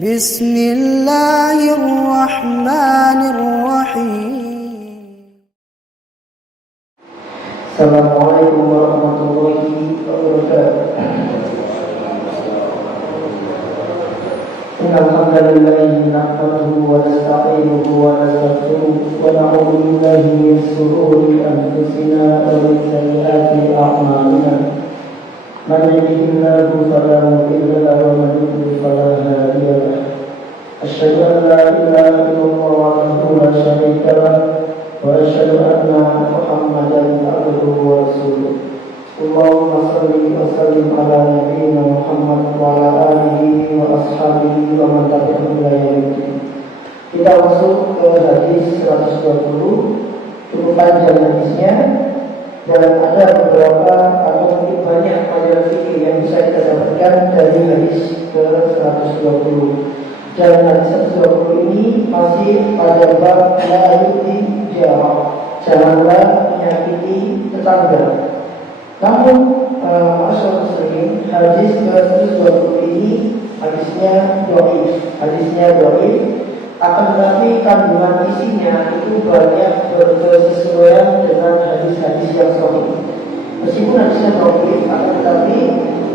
بسم الله الرحمن الرحيم. السلام عليكم ورحمة الله وبركاته. إن الحمد لله نحمده ونستعينه ونستغفره ونعوذ بالله من شرور أنفسنا ومن سيئات أعمالنا. من يهده الله فلا مضل له ومن يضلل فلا هادي له. أشهد أن لا إله إلا الله وحده لا شريك له وأشهد أن محمدا عبده ورسوله. اللهم صل وسلم على نبينا محمد وعلى آله وأصحابه ومن تبعهم إلى يوم الدين. Kita masuk ke hadis 120, cukup panjang hadisnya, dan ada beberapa atau mungkin banyak pelajaran fikih yang bisa kita dapatkan dari hadis ke 120. Dan hadis 120 ini masih pada bab la yu'ti jarah, janganlah menyakiti tetangga. Namun masyaallah muslimin, hadis ke 120 ini hadisnya dhaif, akan tetapi kandungan isinya itu banyak berkesesuaian dengan hadis-hadis yang sahih. Meskipun hadisnya dhaif, akan tetapi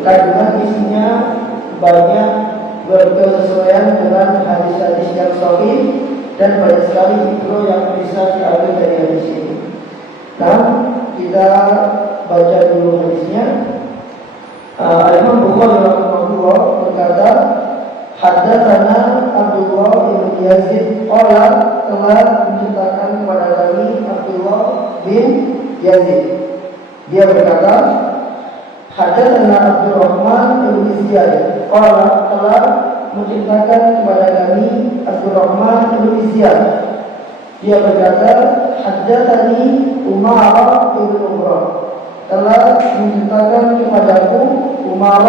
kandungan isinya banyak berkesesuaian dengan hadis-hadis yang sahih dan banyak sekali hikmah yang bisa diambil dari hadis ini. Nah, kita baca dulu hadisnya. Imam Bukhari rahimahullah berkata, haddatsana Abdullah bin Yazid qala, telah menceritakan kepada kami Abdullah bin Yazid. Dia berkata, haddatsana Abdurrahman bin Ziyad qala, telah menceritakan kepada kami Abdurrahman bin Ziyad. Dia berkata, haddatsani Umar bin Umrah, telah menceritakan kepadaku Umar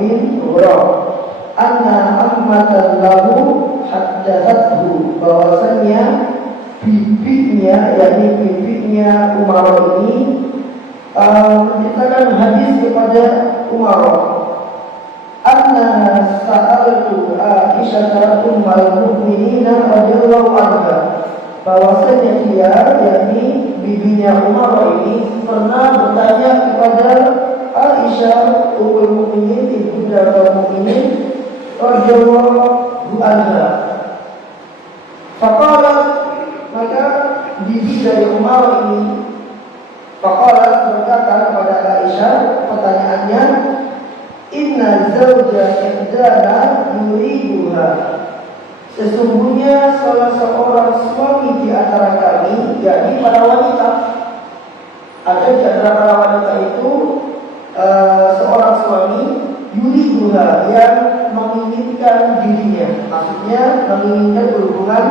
bin Umrah, anna ammatan lahu haddatsathu, bahwasanya bibinya, yakni bibinya Umar ini menceritakan hadis kepada Umar, anna sa'altu Aisyah ummul mukminin radhiyallahu anha, bahwasanya dia, yakni bibinya Umar ini, pernah bertanya kepada Aisyah ummul mukminin, ibunda kaum mukminin radhiyallahu anha. Faqalat, maka bibi dari Umar ini berkata kepada Aisyah, pertanyaannya, inna zawja ihdana yuriduha, sesungguhnya salah seorang suami di antara kami, yakni para wanita, ada di antara para wanita itu seorang suami yuriduha, yang menginginkan dirinya, maksudnya menginginkan berhubungan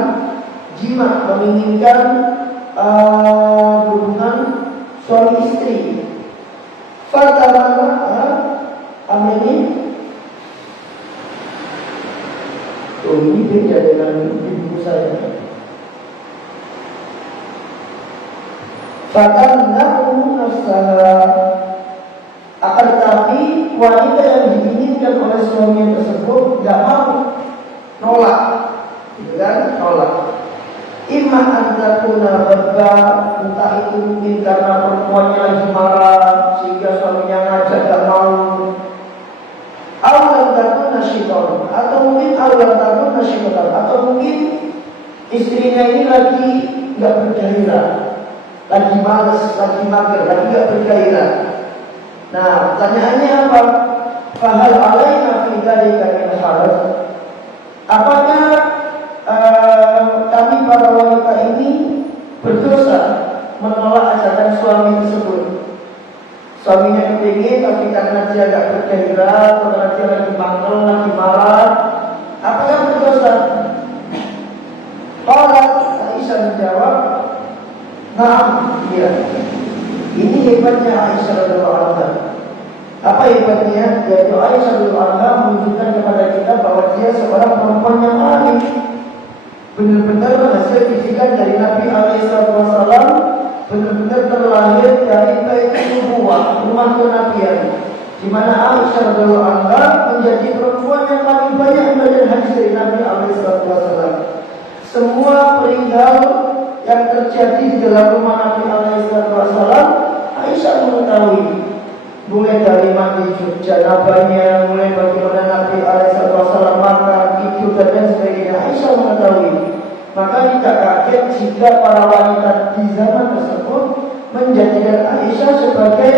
jima, menginginkan berhubungan suami istri. Fatamana amini. Oh, ini beda dengan ibu saya. Fatamnahu nafsaha, akan tetapi wanita yang diinginkan oleh suami tersebut tidak mau, nolak, nolak. Imma antakuna babba, entah itu mungkin karena perempuannya lagi marah sehingga suaminya ngajak gak mau. Awal takuna syaitan, atau mungkin atau mungkin istrinya ini lagi gak bergairah, lagi malas, lagi mager, lagi gak bergairah. Nah, pertanyaannya apa? Fahal alaina fi dzalika min haraj? Apakah kami para wanita ini berdosa menolak ajakan suami tersebut? Suaminya kepingin, tapi karena dia gak bergairah, karena dia lagi mangkel, lagi marah, apakah berdosa? Qalat, Aisyah menjawab, nah, iya. Ini hebatnya Aisyah radhiyallahu anha. Apa hebatnya? Yaitu Aisyah radhiyallahu anha menunjukkan kepada kita bahwa dia seorang perempuan yang alim, benar-benar hasil didikan dari Nabi alaihi wasallam, benar-benar terlahir dari baik nubuwah, rumah kenabian, di mana Aisyah radhiyallahu anha menjadi perempuan yang paling banyak belajar hadis dari Nabi alaihi wasallam. Semua perihal yang terjadi di dalam rumah Nabi alaihi wasallam, Aisyah mengetahui. Mulai dari mandi janabahnya, mulai bagaimana Nabi alaihi wasallam makan, tidur dan sebagainya, Aisyah mengetahui. Maka tidak kaget jika para wanita di zaman tersebut menjadikan Aisyah sebagai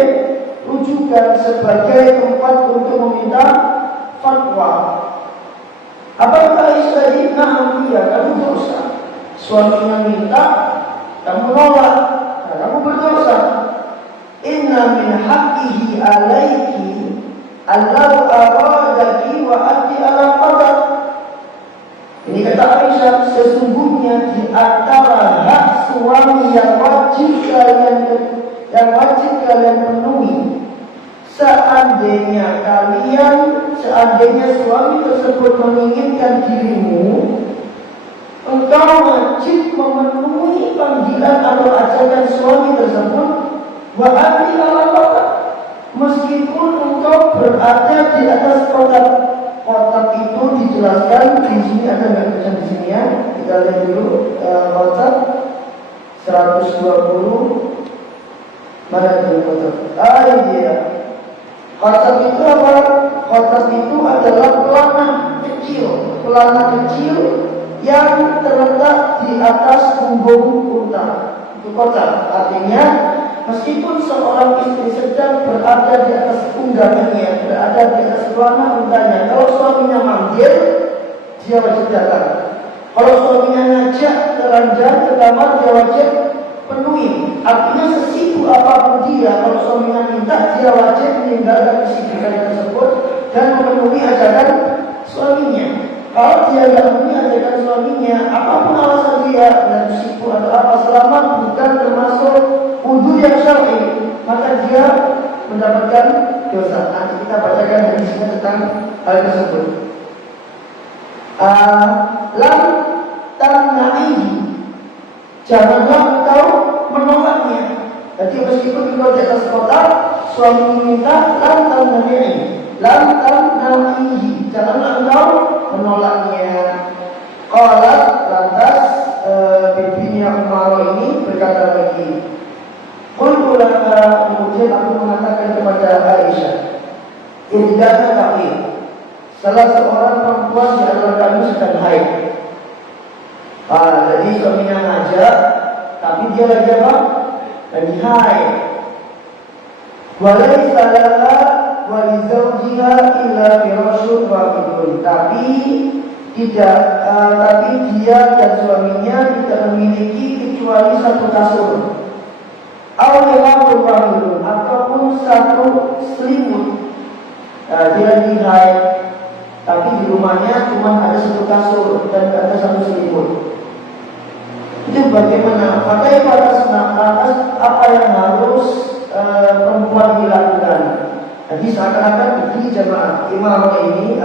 rujukan, sebagai tempat untuk meminta fatwa. Apa kata Aisyah tadi? Nah, iya, kamu dosa. Suaminya minta, kamu nolak, nah, kamu berdosa. Inna min haqqihi alaiki allau aradaki wa anti ala qadar. Ini kata Aisyah, sesungguhnya di antara hak suami yang wajib kalian penuhi, seandainya suami tersebut menginginkan dirimu, engkau wajib memenuhi panggilan atau ajakan suami tersebut. Wa anti ala qadar, meskipun engkau berada di atas kotak. Kotak itu dijelaskan di sini, ada nggak tulisan di sini ya? Kita lihat dulu kotak 120. Mana itu kotak? Iya. Kotak itu apa? Kotak itu adalah pelana kecil yang terletak di atas punggung unta. Itu kotak. Artinya meskipun seorang istri sedang berada di atas unggangannya, berada di atas pelana untanya, kalau suaminya manggil, dia wajib datang. Kalau suaminya ngajak ke ranjang, ke kamar, dia wajib penuhi. Artinya sesibuk apapun dia, kalau suaminya minta, dia wajib meninggalkan kesibukan tersebut dan memenuhi ajakan suaminya. Kalau dia tidak memenuhi ajakan suaminya, apapun alasan dia, dan sibuk atau apa, selama bukan termasuk udzur yang syar'i, maka dia mendapatkan dosa. Nanti kita bacakan hadisnya tentang hal tersebut. Lam tamna'ihi, janganlah engkau menolaknya. Jadi meskipun engkau di atas kotak, suami minta, lam tamna'ihi, janganlah engkau menolaknya. Qalat, lantas bibinya Umar ini berkata lagi, qultu laka, kemudian aku mengatakan kepada Aisyah, ihdana kami, salah seorang perempuan di antara kami sedang haid. Jadi suaminya ngajak, tapi dia lagi apa? Lagi haid. Walaysa laha wa li zawjiha illa firasyun wahidun. Tapi dia dan suaminya tidak memiliki kecuali satu kasur. Ataupun satu selimut. Dia lagi haid, tapi di rumahnya cuma ada satu kasur dan tidak ada satu selimut. Itu bagaimana? Pakai batas apa yang harus perempuan dilakukan? Jadi seakan-akan begini jemaah, Imam ini,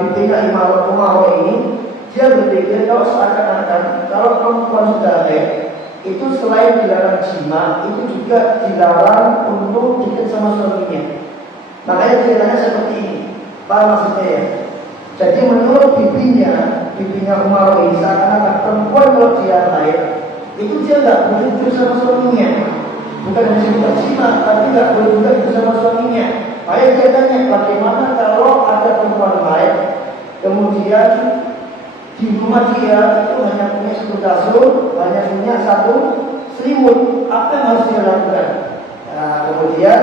bibinya Imam Umar ini, dia berpikir kalau seakan-akan kalau perempuan sudah haid, itu selain dilarang jima, itu juga dilarang untuk dekat sama suaminya. Makanya ceritanya seperti ini. Paham maksudnya ya? Jadi menurut bibinya Umar ini, seakan-akan perempuan kalau dia haid, itu dia nggak boleh dekat sama suaminya. Bukan hanya sekedar jima, tapi nggak boleh juga dekat sama suaminya. Makanya dia tanya, bagaimana kalau ada perempuan haid, kemudian di rumah dia itu hanya punya satu kasur, hanya punya satu selimut, apa yang harus dia lakukan? Nah, kemudian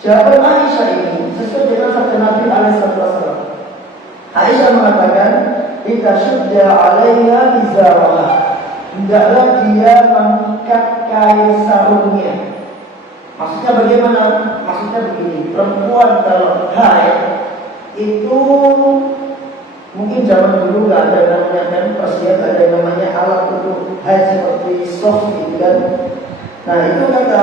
jawaban Aisyah ini sesuai dengan sabda Nabi alaihissalam. Aisyah mengatakan, "Idza shudda 'alaiha izaraha." Hendaklah dia mengikat kain sarungnya. Maksudnya bagaimana? Maksudnya begini, perempuan kalau haid itu mungkin zaman dulu nggak ada namanya pampers ya, nggak ada namanya alat untuk haid seperti soft gitu kan. Nah itu kata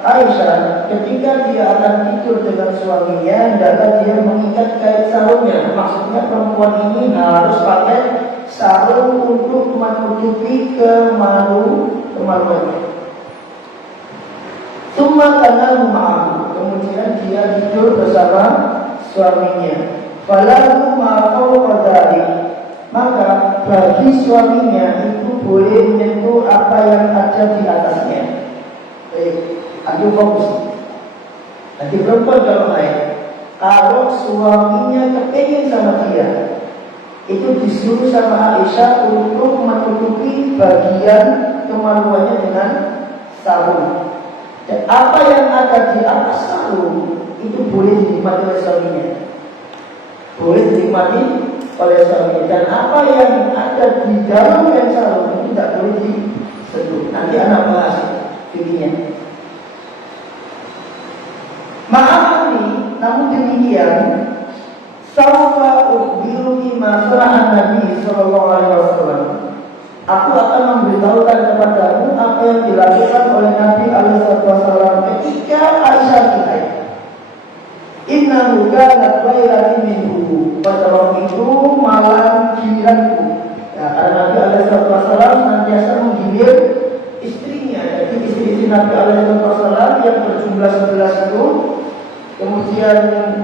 Aisyah, ketika dia akan tidur dengan suaminya, hendaklah dia mengikat kain sarungnya. Maksudnya perempuan ini harus pakai sarung untuk menutupi kemaluannya. Summa kana ma'ahu. kemudian dia tidur bersama suaminya. Falahu ma fawqa dzalik, maka bagi suaminya itu boleh menyentuh apa yang ada di atasnya. Aduh fokus. Nanti perempuan kalau kalau suaminya kepingin sama dia, itu disuruh sama Aisyah untuk menutupi bagian kemaluannya dengan sarung. Dan apa yang ada di atas sarung itu boleh dinikmati oleh suaminya. Boleh dinikmati oleh suaminya. Dan apa yang ada di dalam yang sarung itu tidak boleh disentuh. Nanti anak bahas fikihnya. Maaf nih, namun demikian, sawfa ukhbiruki ma sana'a Nabi sallallahu alaihi wasallam. Aku akan memberitahukan kepadamu apa yang dilakukan oleh Nabi alaihi wasallam ketika Aisyah ditanya. Innahu kana khairan minhu. Pada waktu itu malam giliranku. Ya, karena Nabi alaihi wasallam senantiasa menggiliran istrinya. Jadi istri-istri Nabi alaihi wasallam yang berjumlah 11 itu, kemudian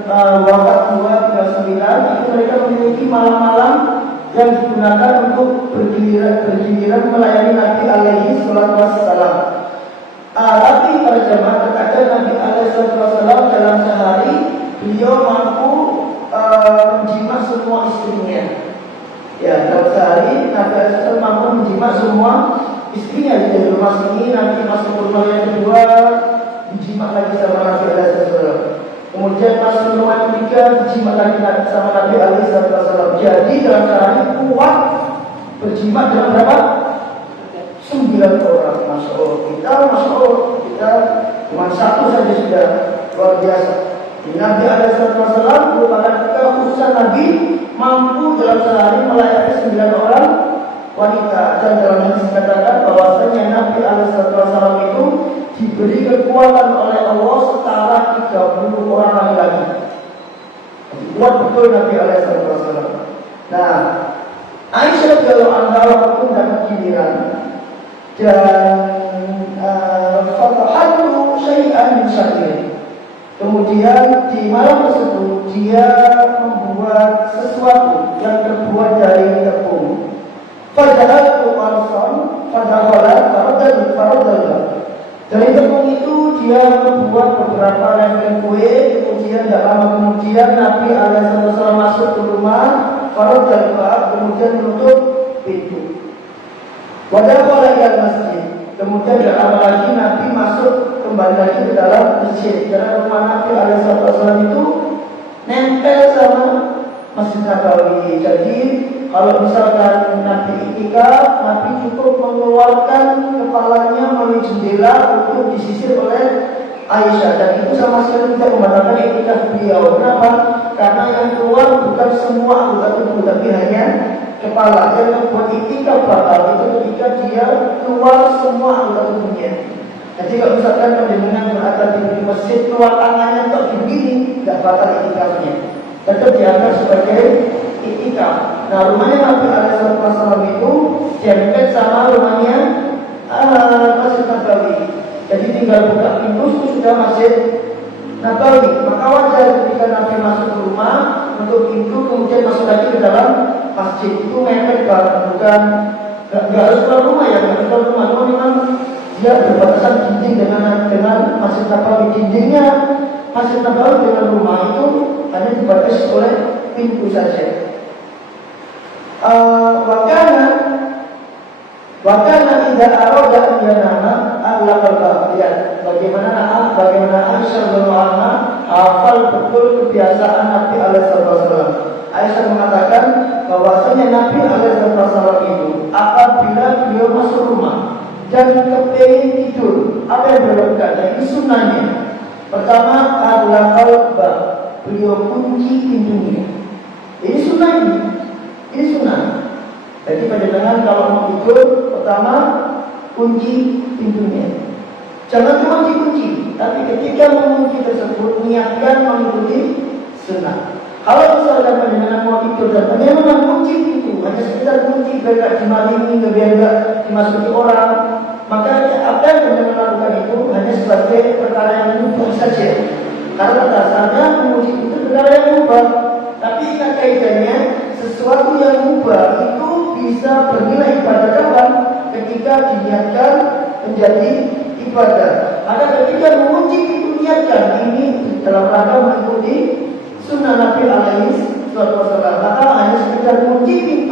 wafat 239, itu mereka memiliki malam-malam yang digunakan untuk bergiliran melayani Nabi alaihi wasallam. Tapi pada jamaah terkadang Nabi alaihi wasallam dalam sehari beliau mampu menjimat semua istrinya. Ya, dalam sehari Nabi alaihi wasallam mampu menjimat semua istrinya. Di rumah sini nanti masuk rumah yang kedua dijimat lagi sama Nabi alaihi wasallam. Kemudian masuk rumah yang ketiga berjimat lagi sama Nabi alaihi wasallam. Jadi dalam sehari kuat berjimat dengan berapa? 9 orang. Masya Allah, kita cuma satu saja sudah luar biasa. Nabi alaihi wasallam merupakan kekhususan Nabi mampu dalam sehari melayani 9 orang wanita. Dan dalam hadis dikatakan bahwasanya Nabi alaihi wasallam itu diberi kekuatan oleh Allah setara 30 orang laki-laki. Kuat betul Nabi alaihi wasallam. Nah, Aisyah radhiyallahu anha waktu itu mendapat giliran dan fatahatu syai'an min syai'in. Kemudian di malam tersebut dia membuat sesuatu yang terbuat dari tepung. Fadha'atu arsan, fadha'ala faradallah. Dari tepung itu dia membuat beberapa lempen kue. Kemudian tidak lama kemudian Nabi alaihi wasallam masuk ke rumah, faradallah, kemudian menutup pintu. Wadakhala ila masjid. Kemudian tidak lama lagi Nabi masuk kembali lagi ke dalam masjid. Karena rumah Nabi alaihi wasallam itu nempel sama Masjid Nabawi. Jadi kalau misalkan Nabi iktikaf, Nabi cukup mengeluarkan kepalanya melalui jendela untuk disisir oleh Aisyah. Dan itu sama sekali tidak membatalkan iktikaf beliau. Kenapa? Karena yang keluar bukan semua anggota tubuh, tapi hanya kepala. Yang membuat iktikaf batal itu ketika dia keluar semua anggota tubuhnya. Jadi kalau misalkan panjenengan berada di masjid keluar tangannya untuk begini, tidak batal iktikafnya. Tetap dianggap sebagai iktikaf. Nah, rumahnya Nabi alaihi wasallam itu dempet sama rumahnya Masjid Nabawi. Jadi tinggal buka pintu itu sudah Masjid Nabawi. Maka wajar ketika Nabi masuk ke rumah, untuk pintu kemudian masuk lagi ke dalam masjid. Itu mepet banget, bukan nggak harus keluar rumah ya, nggak harus keluar rumah. Cuma memang dia berbatasan dinding dengan Masjid Nabawi. Dindingnya Masjid Nabawi dengan rumah itu hanya dibatasi oleh pintu saja. Wakana tidak aroda dia nama Allah berkalian. Bagaimana Aisyah bermakna hafal betul kebiasaan Nabi alaihi wasallam. Aisyah mengatakan bahwasanya Nabi alaihi wasallam itu apabila beliau masuk rumah dan kepingin tidur, apa yang beliau lakukan? Ini sunnahnya. Pertama adalah qalba, beliau kunci pintunya. Ini sunnah ini. Ini sunnah. Jadi panjenengan kalau mau tidur, pertama kunci pintunya. Jangan cuma dikunci, tapi ketika mengunci tersebut niatkan mengikuti sunnah. Kalau misalkan panjenengan mau tidur dan panjenengan kunci pintu, hanya sekedar kunci biar tidak dimalingi, biar tidak dimasuki orang, maka apa yang panjenengan lakukan itu hanya sebagai perkara yang mudah saja. Karena dasarnya memuji itu perkara yang mubah. Tapi ingat kaidahnya, sesuatu yang mubah itu bisa bernilai ibadah kapan? Ketika diniatkan menjadi ibadah. Maka ketika memuji itu niatkan ini dalam rangka mengikuti sunnah Nabi alaihi wasallam. Maka hanya sekedar memuji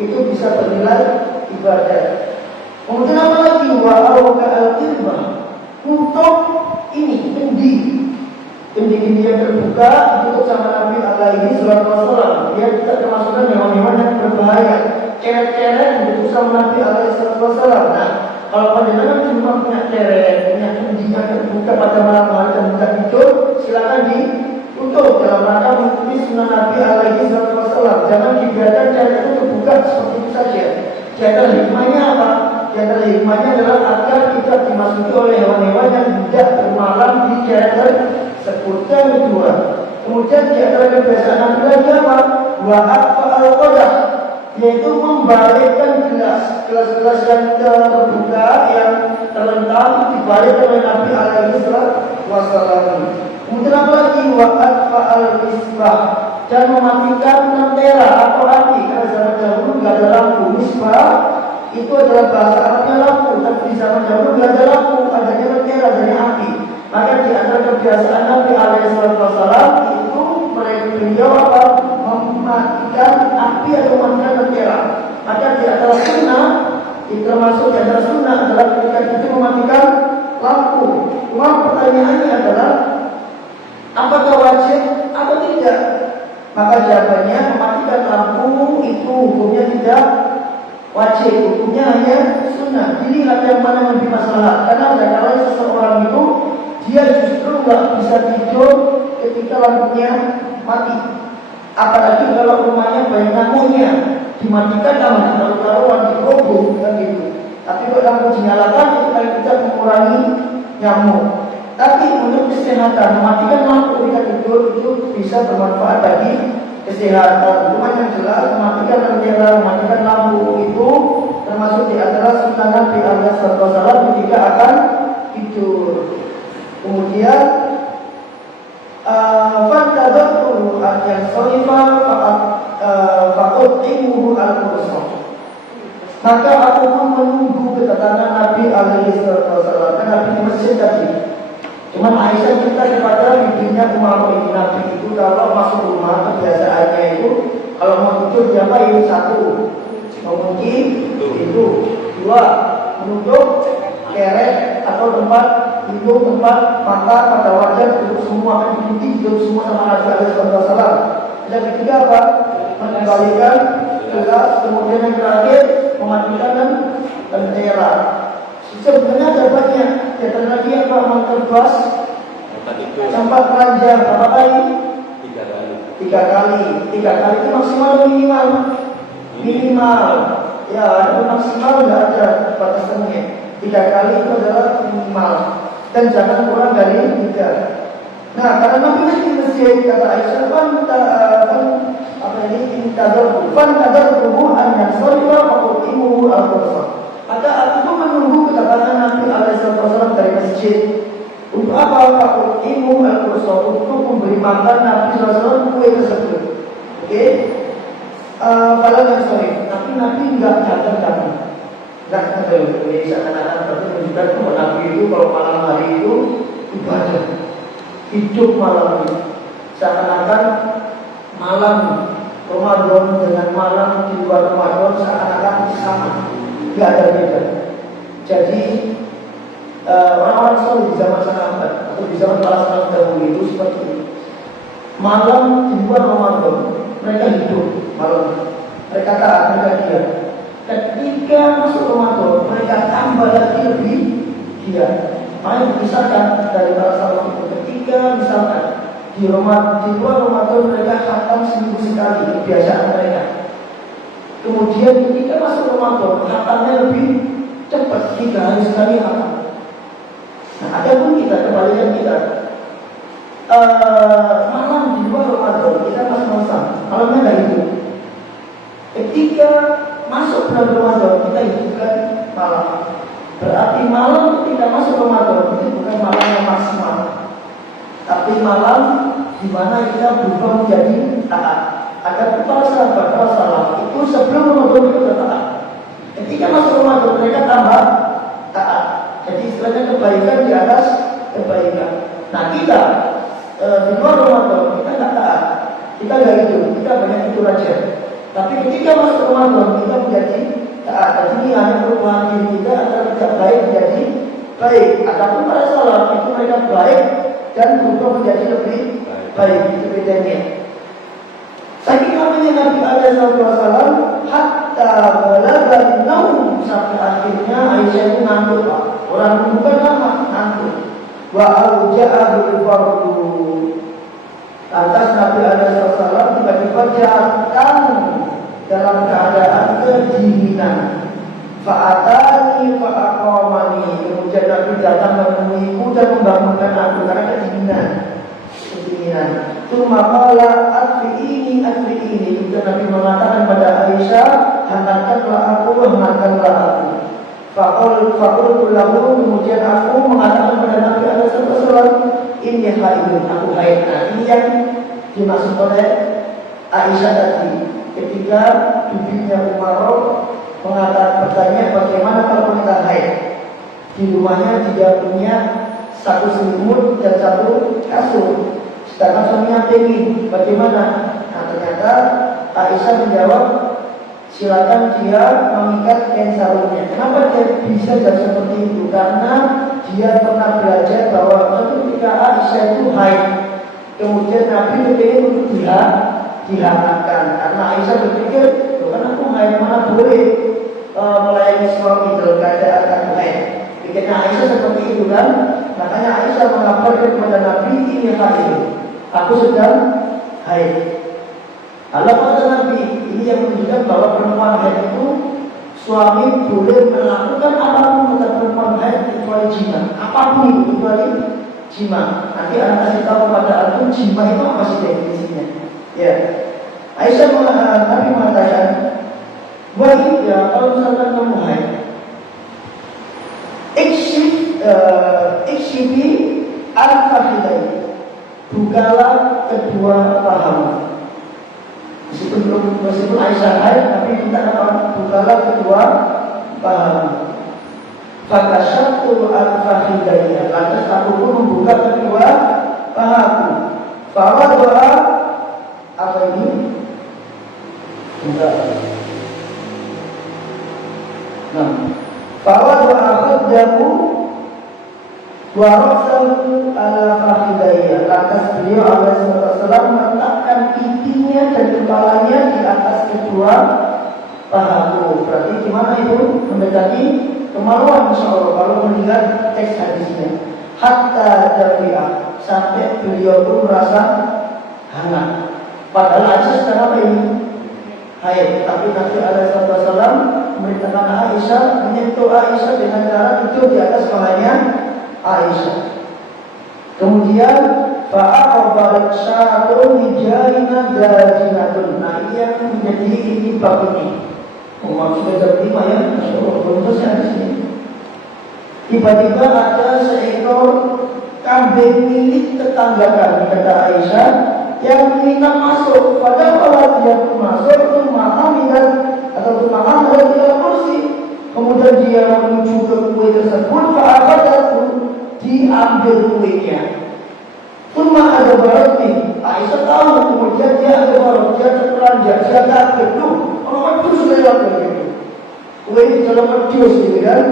itu bisa bernilai ibadah. Kemudian apa lagi? Wa al-qirmah. Untuk ini kendi yang terbuka ditutup sama Nabi alaihi wasallam. Dia tidak termasukkan hewan-hewan yang berbahaya. Ceret-ceret ditutup sama Nabi alaihi wasallam. Nah, kalau panjenengan cuma punya ceret, punya kendi yang terbuka pada malam hari dan bukan tidur, silakan ditutup dalam rangka mengikuti sunnah Nabi alaihi wasallam. Jangan dibiarkan ceret itu terbuka seperti itu saja. Di antara hikmahnya apa? Di antara hikmahnya adalah agar kita dimasuki oleh hewan-hewan yang tidak bermalam di ceret tersebut. Yang kedua, kemudian di antara kebiasaan Nabi lagi apa? Wa'at al-qadah, yaitu membalikkan gelas-gelas yang terbuka yang terlentang dibalik oleh Nabi alaihi wasallam. Kemudian apa lagi? Wa'at al-misbah, dan mematikan lentera atau api. Karena zaman dahulu nggak ada lampu. Misbah itu adalah bahasa Arabnya lampu, tapi di zaman dahulu nggak ada lampu, adanya lentera dari api. Maka di antara kebiasaan Nabi alaihi wasallam itu beliau apa? Mematikan api atau mematikan lentera. Maka di antara sunnah, termasuk di antara sunnah adalah ketika itu mematikan lampu. Cuma pertanyaannya adalah apakah wajib atau tidak? Maka jawabannya mematikan lampu itu hukumnya tidak wajib, hukumnya hanya sunnah. Dilihat yang mana lebih masalah. Karena kadang-kadang seseorang itu dia justru nggak bisa tidur ketika lampunya mati. Apalagi kalau rumahnya banyak nyamuknya, dimatikan lampu taruhan dikobong kan gitu. Tapi kalau lampu dinyalakan itu paling tidak mengurangi nyamuk. Tapi untuk kesehatan, mematikan lampu ketika tidur itu bisa bermanfaat bagi kesehatan. Cuma yang jelas mematikan lentera, mematikan lampu itu termasuk di antara sunnah Nabi alaihi wasallam ketika akan tidur. Kemudian fantadatu yang solifah fakut imuhu al-kursa. Maka aku pun menunggu kedatangan Nabi alaihi wasallam. Kan Nabi di masjid tadi. Cuman Aisyah cerita kepada ibunya Umar bin Nabi itu kalau masuk rumah kebiasaannya itu kalau mau tidur diapain? Satu, mengunci pintu. Dua, menutup kerek atau tempat hidung, tempat mata, pada wajah, tutup semua, kan dikunci, tutup semua sama Nabi alaihi wasallam. Yang ketiga apa? Mengembalikan gelas. Kemudian yang terakhir mematikan lentera. Sebenarnya ada banyak. Ada lagi yang terbas sampai keranjang berapa kali? 3 kali. 3 kali itu maksimal atau minimal? Minimal. Ya, ada maksimal nggak ada batasannya. 3 kali itu adalah minimal. Dan jangan kurang dari 3. Nah, karena Nabi di masjid kata Aisyah kadar tubuh an yasrifa faqimu al-qursa. Maka aku pun menunggu kedatangan Nabi alaihi wasallam dari masjid. Untuk apa? Faqimu al-qursa, untuk memberi makan Nabi sallallahu kue tersebut. Oke? Kalau yang sorry, tapi Nabi enggak datang. Enggak ada ini seakan-akan menunjukkan bahwa Nabi itu kalau malam hari itu ibadah. Hidup malam itu seakan-akan malam Ramadan dengan malam di luar Ramadan seakan-akan sama, tidak ada beda. Jadi orang-orang soleh di zaman sahabat atau di zaman para sahabat dahulu itu seperti ini. Malam di luar Ramadan mereka hidup malam, mereka taat, mereka giat. Ketika masuk Ramadan mereka tambah lagi lebih giat. Makanya dipisahkan dari para sahabat itu. Ketika misalkan di luar Ramadan mereka khatam seminggu sekali, kebiasaan mereka. Kemudian ketika masuk Ramadan khatamnya lebih cepat, 3 hari sekali khatam. Nah, ada pun kita kebalikan kita. Malam di luar Ramadan kita pas-pasan, malamnya nggak hidup. Ketika masuk bulan Ramadan kita hidupkan malam. Berarti malam ketika masuk Ramadan itu bukan malam yang maksimal, tapi malam di mana kita berubah menjadi taat. Ada para sahabat, para salaf itu sebelum Ramadan itu taat. Ketika masuk Ramadan mereka tambah taat. Jadi istilahnya kebaikan di atas kebaikan. Nah kita di luar Ramadan kita nggak taat, kita nggak hidup, kita banyak itu aja. Tapi ketika masuk Ramadan kita menjadi taat. Jadi ini hanya perubahan diri kita agar tidak baik menjadi baik. Adapun para salaf itu mereka baik dan berubah menjadi lebih baik. Itu bedanya. Saking namanya Nabi SAW hatta balagha naum, sampai akhirnya Aisyah itu ngantuk Pak. Orang bukan lama ngantuk. Wa auja'ahul fardu. Lantas Nabi SAW tiba-tiba datang dalam keadaan kedinginan. Fa'atani fa'aqamani. Kemudian Nabi datang menemuiku dan membangunkan aku karena kedinginan. Cuma qala atfi'ini. Kemudian Nabi mengatakan pada Aisyah, hantarkanlah aku. Faqultu lahu, kemudian aku mengatakan pada Nabi SAW, ini haidun, aku haid. Nah ini yang dimaksud oleh Aisyah tadi. Ketika bibinya Umar bertanya bagaimana kalau kita haid. Di rumahnya dia punya satu selimut dan satu kasur. Sedangkan suaminya pengen, bagaimana? Nah ternyata Aisyah menjawab, silakan dia mengikat kain sarungnya. Kenapa dia bisa jadi seperti itu? Karena dia pernah belajar bahwa suatu ketika Aisyah itu haid, kemudian Nabi berpikir untuk dihangatkan. Karena Aisyah berpikir, kan aku haid, mana boleh melayani suami dalam keadaan aku haid. Pikirnya Aisyah seperti itu kan? Makanya Aisyah mengabarkan kepada Nabi, ini haid, aku sedang haid. Allah kata Nabi, ini yang menunjukkan bahwa perempuan haid itu suami boleh melakukan apapun kepada perempuan haid kecuali jima. Apapun itu kecuali jima. Nanti anak kasih tahu kepada antum jima itu apa sih definisinya? Ya. Aisyah Nabi mengatakan, wahid ya kalau misalkan kamu haid, ikshibi al-fahidain, bukalah kedua pahamu. Meskipun Aisyah haid, tapi minta apa? Bukalah kedua pahamu. Fakasyatu al-fahidain, lantas aku pun membuka kedua pahamu. Bahwa doa apa ini? Enggak. Nah, bahwa doa khadjamu wa rasahu ala fakhidayya. Lantas beliau alaihi wasallam meletakkan pipinya dan kepalanya di atas kedua pahamu. Berarti gimana itu? Mendekati kemaluan insyaallah kalau melihat teks hadisnya. Hatta dafi'a, sampai beliau pun merasa hangat. Padahal Aisyah sedang apa ini? Haid. Tapi Nabi alaihi wasallam memerintahkan Aisyah menyentuh Aisyah dengan cara duduk di atas kepalanya Aisyah. Kemudian fa'aqbalat sya'atun hijaina dajinatun. Nah ini yang menjadi inti bab ini. Maksudnya bab 5 ya, masyaallah belum selesai di sini. Tiba-tiba ada seekor kambing milik tetangga kami, kata Aisyah, yang minta masuk. Padahal kalau dia pun masuk itu mahamilan atau itu mahamilan di dalam kursi. Kemudian dia menuju ke kue tersebut, fa'aqadatu, diambil kuenya. Cuma ada baroknya. Aisyah tahu, kemudian dia ada barok, dia terperanjat, dia kaget. Orang itu sudah lewat begitu. Kue di dalam kerdus gitu kan.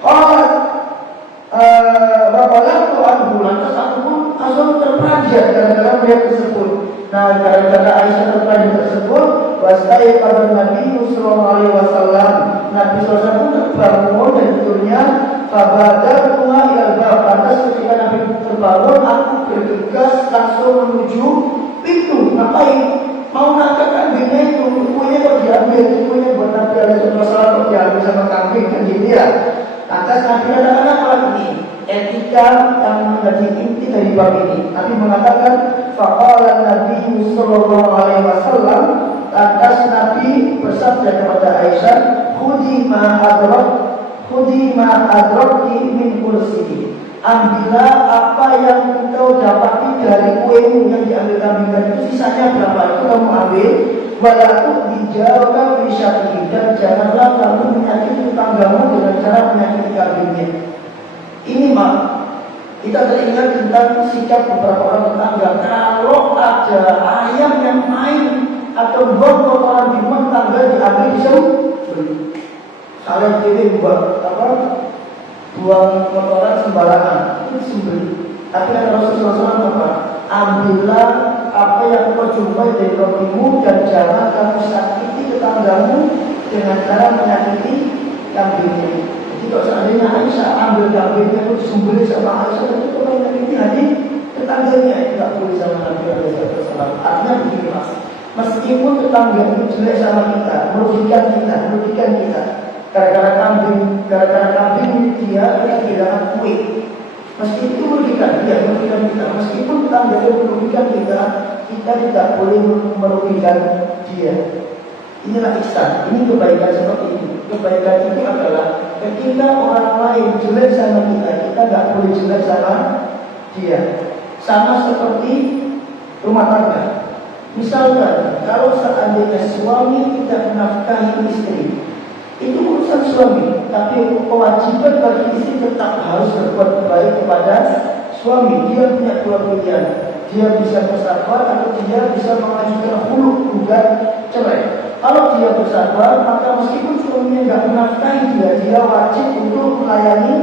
Kalau Bapak tuan bulan, terus aku pun langsung terperanjat dalam melihat tersebut. Nah, gara-gara Aisyah terperanjat tersebut, wasai pada Nabi Sallallahu Alaihi Wasallam, Nabi SAW pun terbangun dan tidurnya. Fabadar tua ilal bab. Lantas ketika Nabi terbangun, aku bergegas langsung menuju pintu. Ngapain? Mau nangkep kambingnya itu, kuenya kok diambil, kuenya buat Nabi Alaihi Wasallam kok diambil sama kambing kan gitu ya. Lantas Nabi katakan apa lagi? Etika yang menjadi inti dari bab ini. Nabi mengatakan, faqala Nabi Sallallahu Alaihi Wasallam. Lantas Nabi bersabda kepada Aisyah, khudi ma adrakti min kursi. Ambillah apa yang engkau dapati dari B, walaupun dijauhkan bisyatihi, dan janganlah kamu menyakiti tetanggamu dengan cara menyakiti kambingnya. Ini mak, kita teringat tentang sikap beberapa orang tetangga. Kalau ada ayam yang main atau buang kotoran di rumah tetangga, diambil disembelih. Saling kiri buat apa? Buang kotoran sembarangan, itu disembelih. Tapi ada Rasulullah SAW apa? Ambillah apa yang kau jumpai dari rotimu, dan jangan kamu sakiti tetanggamu dengan cara menyakiti kambingnya. Jadi kalau seandainya Aisyah ambil kambingnya itu disembelih sama Aisyah, itu orang menyakiti hati tetangganya, itu tidak boleh sama Nabi SAW. Artinya begini mas, meskipun tetangga itu jelek sama kita, merugikan kita, gara-gara kambing dia kehilangan kue. Meski itu merugikan kita. Meskipun tetangga itu merugikan kita, kita tidak boleh merugikan dia. Inilah ihsan, ini kebaikan seperti ini. Kebaikan itu adalah ketika orang lain jelek sama kita, kita tidak boleh jelek sama dia. Sama seperti rumah tangga. Misalkan, kalau seandainya suami tidak menafkahi istri, itu urusan suami, tapi kewajiban bagi istri tetap harus berbuat baik kepada suami. Dia punya dua pilihan, dia bisa bersabar atau dia bisa mengajukan hulu gugat cerai. Kalau dia bersabar, maka meskipun suaminya tidak menafkahi dia wajib untuk melayani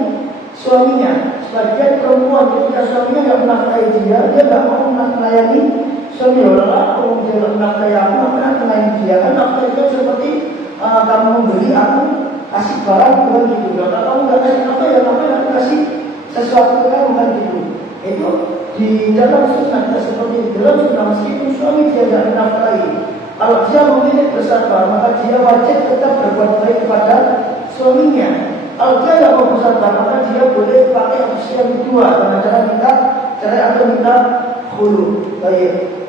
suaminya. Sebagian perempuan ketika suaminya tidak menafkahi dia tidak mau melayani suami. Kalau dia tidak menafkahi aku, maka melayani dia. Kan nafkah itu seperti kamu membeli, aku kasih barang, bukan gitu. Kalau kamu nggak kasih apa ya, kamu nggak kasih sesuatu ke kamu, bukan gitu. Itu di dalam sunnah, seperti di dalam sunnah, meskipun suami dia tidak menafkahi, kalau dia memilih bersabar, maka dia wajib tetap berbuat baik kepada suaminya. Kalau dia tidak mau bersabar, maka dia boleh pakai opsi yang kedua dengan cara minta cerai atau minta khulu. Baik.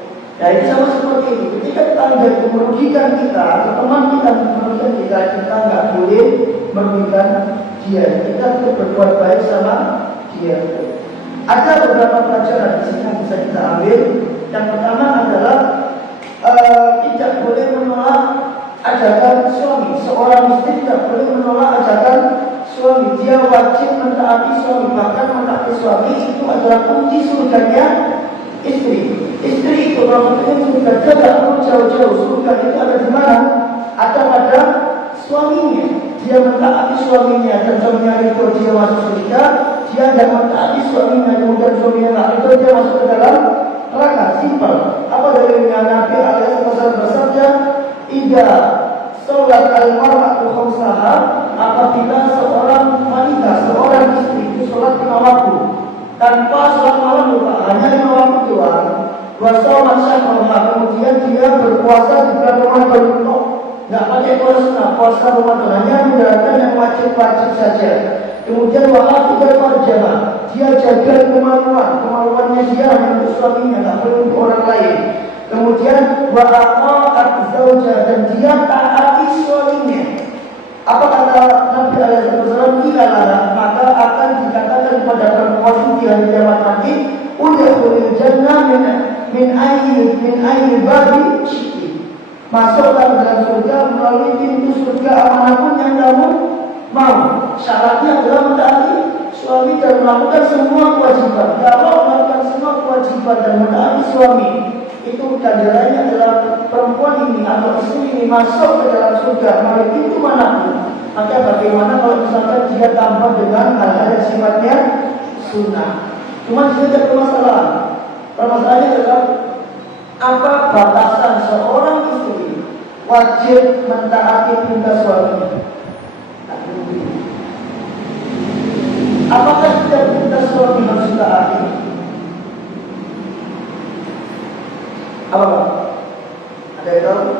Nah ini sama seperti itu. Ketika tetangga itu merugikan kita, atau teman kita merugikan kita, kita nggak boleh merugikan dia. Kita harus berbuat baik sama dia. Ada beberapa pelajaran di sini yang bisa kita ambil. Yang pertama adalah tidak boleh menolak ajakan suami. Seorang istri tidak boleh menolak ajakan suami. Dia wajib mentaati suami. Bahkan mentaati suami itu adalah kunci surganya istri. Istri itu kalau surga, dia tidak perlu jauh-jauh. Surga itu ada di mana? Ada pada suaminya. Dia mentaati suaminya dan suaminya itu dia masuk surga. Dia tidak mentaati suaminya, kemudian suaminya tidak itu, dia masuk ke dalam neraka. Simpel. Apa dalilnya? Nabi alaihissalam bersabda, "Idza sholat al-mar'atu khamsaha," apabila seorang wanita, seorang istri itu sholat 5 waktu tanpa sholat malam, lupa, hanya 5 waktu doang. Wassalat syahraha, kemudian dia berpuasa di bulan Ramadan, nggak pakai puasa Ramadan, hanya menjalankan yang wajib-wajib saja. Kemudian wahafidhat farjaha, dia jaga kemaluannya dia hanya untuk suaminya, nggak perlu untuk orang lain. Kemudian wa'ata'at zawjah, dan dia taati suaminya. Apa kata Nabi alaihissalam? Ilalah, maka akan dikatakan kepada perempuan di hari kiamat nanti, udkhulil jannah min ayyi babi syi'ti, masuklah dalam surga melalui pintu surga manapun yang kamu mau. Syaratnya adalah mentaati suami dan melakukan semua kewajiban. Kalau melakukan semua kewajiban dan mentaati suami, itu ganjarannya adalah perempuan ini atau istri ini masuk ke dalam surga melalui pintu manapun. Maka bagaimana kalau misalkan dia tambah dengan hal-hal yang sifatnya sunnah? Cuma dia ada permasalahan. Permasalahannya adalah apa batasan seorang istri wajib mentaati perintah suaminya? Apakah setiap perintah suami harus ditaati? Apa? Ada yang tahu?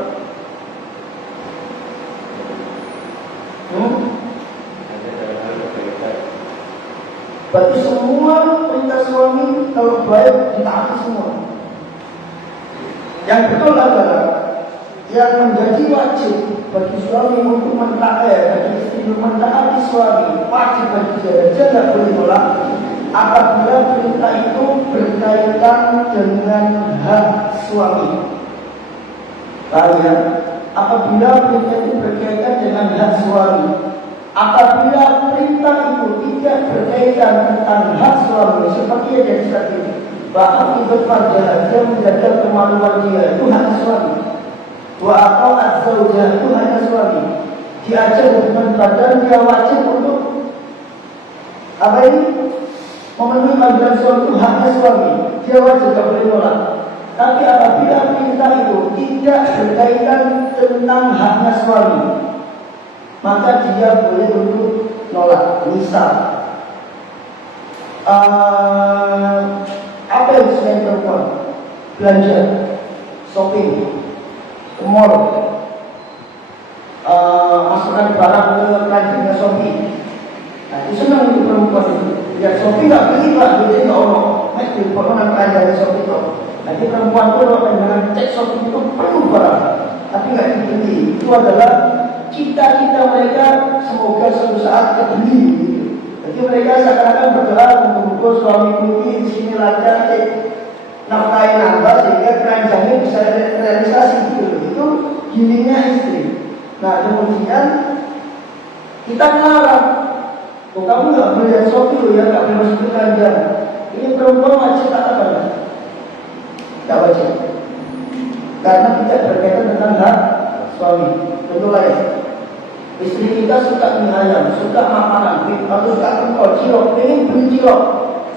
Berarti semua perintah suami kalau baik ditaati semua. Yang betul adalah yang menjadi wajib bagi suami untuk mentaati, bagi istri untuk mentaati suami, wajib bagi dia tidak boleh tolak apabila perintah itu berkaitan dengan hak suami. ya, apabila perintah itu berkaitan dengan hak suami, apabila perintah itu tidak berkaitan tentang hak suami, seperti yang jadi tadi, bahwa hidup farjah dia menjaga kemaluan dia, itu hak suami. Wa aqa'at zawjah, itu hak suami. Diajak hubungan badan, dia wajib untuk apa ini? Memenuhi panggilan suami, itu haknya suami. Dia wajib, tidak boleh nolak. Tapi apabila perintah itu tidak berkaitan tentang haknya suami, maka dia boleh untuk nolak. Misal, apa yang selain perempuan? Belanja, shopping, ke mall, masukkan barang ke keranjangnya Shopee. Nah, itu senang untuk perempuan itu. Ya Shopee nggak beli lah, jadi nggak ono. Nek di pokonan keranjangnya Shopee itu. Nanti perempuan itu dengan cek Shopee itu penuh barang, tapi nggak dibeli. Itu adalah cita-cita mereka, semoga suatu saat kebeli. Jadi mereka seakan-akan berdoa untuk suami ini di sini lancar, nafkahin nambah sehingga keranjangnya bisa realisasi gitu. Itu gilinya istri. Nah kemudian kita melarang, oh kamu nggak boleh lihat Shopee loh ya, nggak boleh masuk keranjang. Ini perempuan wajib tak apa? Tidak wajib, karena tidak berkaitan dengan hak suami. Contoh lain, istri kita suka mie ayam, suka makanan, atau suka kentol, cilok, pengen beli cilok,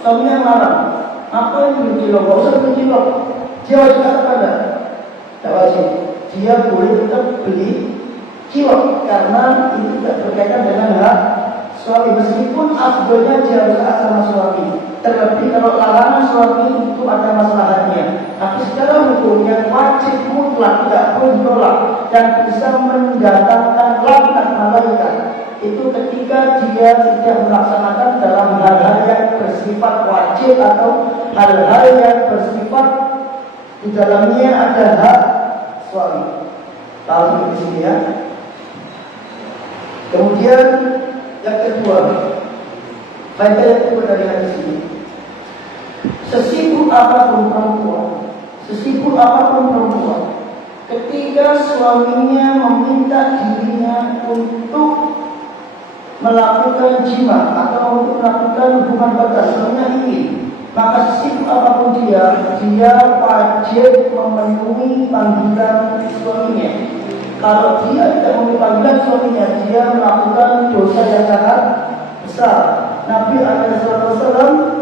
suaminya marah. Apa yang beli cilok? Gak usah beli cilok. Dia wajib tak apa? Tidak wajib. Dia boleh tetap beli cilok karena itu tidak berkaitan dengan hak suami, meskipun afdolnya dia harus taat sama suami. Terlebih kalau larangan suami itu ada masalahnya. Tapi secara hukum yang wajib mutlak tidak boleh ditolak dan bisa mendatangkan laknat malaikat itu ketika dia tidak melaksanakan dalam hal-hal yang bersifat wajib atau hal-hal yang bersifat di dalamnya ada hak suami. Tahu di sini ya. Kemudian yang kedua, faedah yang kedua dari hadis ini, sesibuk apapun perempuan, ketika suaminya meminta dirinya untuk melakukan jima atau untuk melakukan hubungan badan, suaminya ingin, maka sesibuk apapun dia wajib memenuhi panggilan suaminya. Kalau dia tidak memenuhi panggilan suaminya, dia melakukan dosa yang sangat besar. Nabi SAW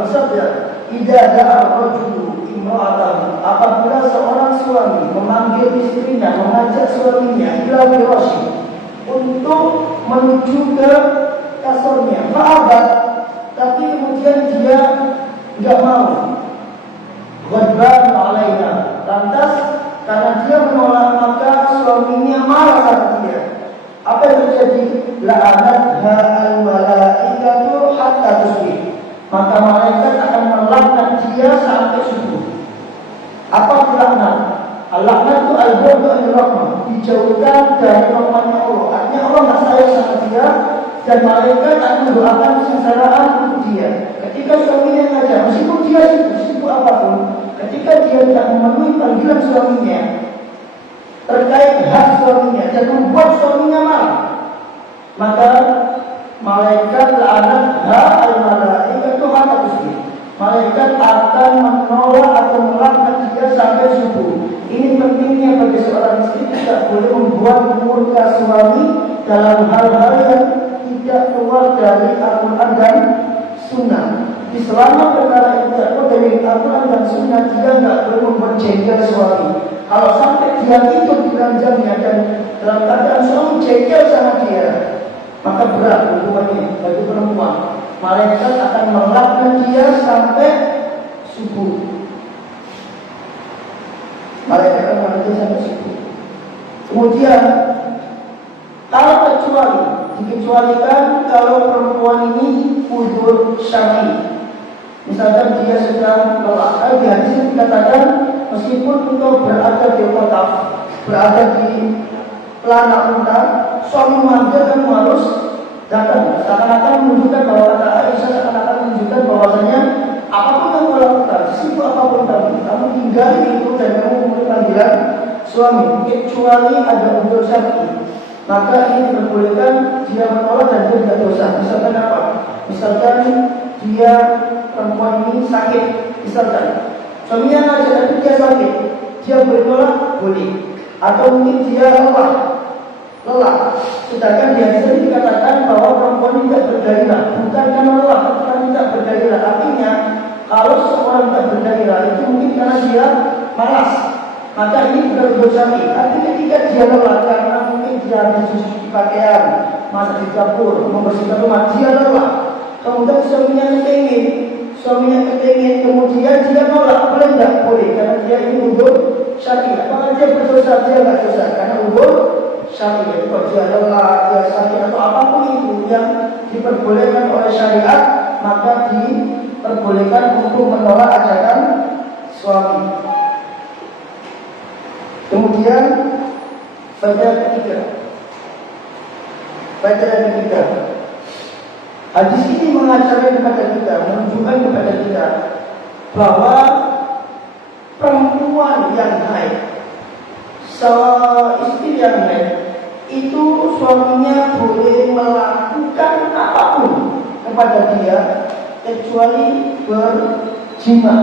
bersabda, "Idza da'a ar-rajulu imra'atahu", apabila seorang suami memanggil istrinya, mengajak suaminya ila firasyi, untuk menuju ke kasurnya, fa'abat, tapi kemudian dia tidak mau, ghadban 'alaiha, lantas karena dia menolak maka suaminya marah pada dia. Apa yang terjadi? La'anatha al-malaikatu hatta tusbih, maka malaikat akan melaknat dia sampai subuh. Apa laknat? Al-laknat itu al-bu'du an-rahmah, dijauhkan dari rahmatnya Allah. Artinya Allah tidak sayang sama dia dan malaikat akan mendoakan kesengsaraan untuk dia. Ketika suaminya ngajak, meskipun dia sibuk apapun, ketika dia tidak memenuhi panggilan suaminya terkait hak suaminya dan membuat suaminya marah, maka malaikat la'anatha al-malaikatu hatta tusbih, malaikat akan menolak atau melaknat dia sampai subuh. Ini pentingnya bagi seorang istri tidak boleh membuat murka suami dalam hal-hal yang tidak keluar dari Al-Quran dan Sunnah. Selama perkara itu tidak keluar dari Al-Quran dan Sunnah, dia tidak boleh membuat jengkel suami. Kalau sampai dia ikut di ranjangnya dan dalam keadaan suami jengkel sama dia, maka berat hukumannya bagi perempuan. Malaikat akan melaknat dia sampai subuh. Malaikat akan melaknat dia sampai subuh. Kemudian kalau dikecualikan kalau perempuan ini udzur syar'i, misalkan dia sedang melaknat, di hadis ini dikatakan meskipun engkau berada di kota, berada di pelana unta, suami manggil kamu harus datang. Seakan-akan menunjukkan bahwa kata Aisyah seakan-akan menunjukkan bahwasanya apapun yang kau lakukan, sesibuk apapun kamu tinggal itu dan kamu memenuhi panggilan suami, kecuali ada unsur syar'i, maka ini diperbolehkan dia menolak dan dia tidak dosa. Misalkan apa? Misalkan dia perempuan ini sakit, misalkan suaminya ngajak tapi dia sakit, dia boleh nolak? Boleh. Atau mungkin dia lelah. Sedangkan dia sendiri dikatakan bahwa perempuan ini tidak bergairah, bukan karena lelah, bukan tidak bergairah. Artinya kalau seseorang tidak bergairah itu mungkin karena dia malas, maka ini bukan dosa. Tapi ketika dia lelah karena mungkin dia habis cuci pakaian, masak di dapur, membersihkan rumah, dia lelah. Kemudian suaminya kepingin, kemudian dia nolak, boleh tidak? Boleh, karena dia ini udur syar'i. Apakah dia berdosa? Dia tidak dosa, karena udur syar'i. Kalau dia lelah, dia sakit atau apapun itu yang diperbolehkan oleh syariat, maka diperbolehkan untuk menolak ajakan suami. Kemudian faedah ketiga, hadis ini mengajarkan kepada kita, menunjukkan kepada kita bahwa perempuan yang haid, istri yang haid itu suaminya boleh melakukan apapun kepada dia kecuali berjima.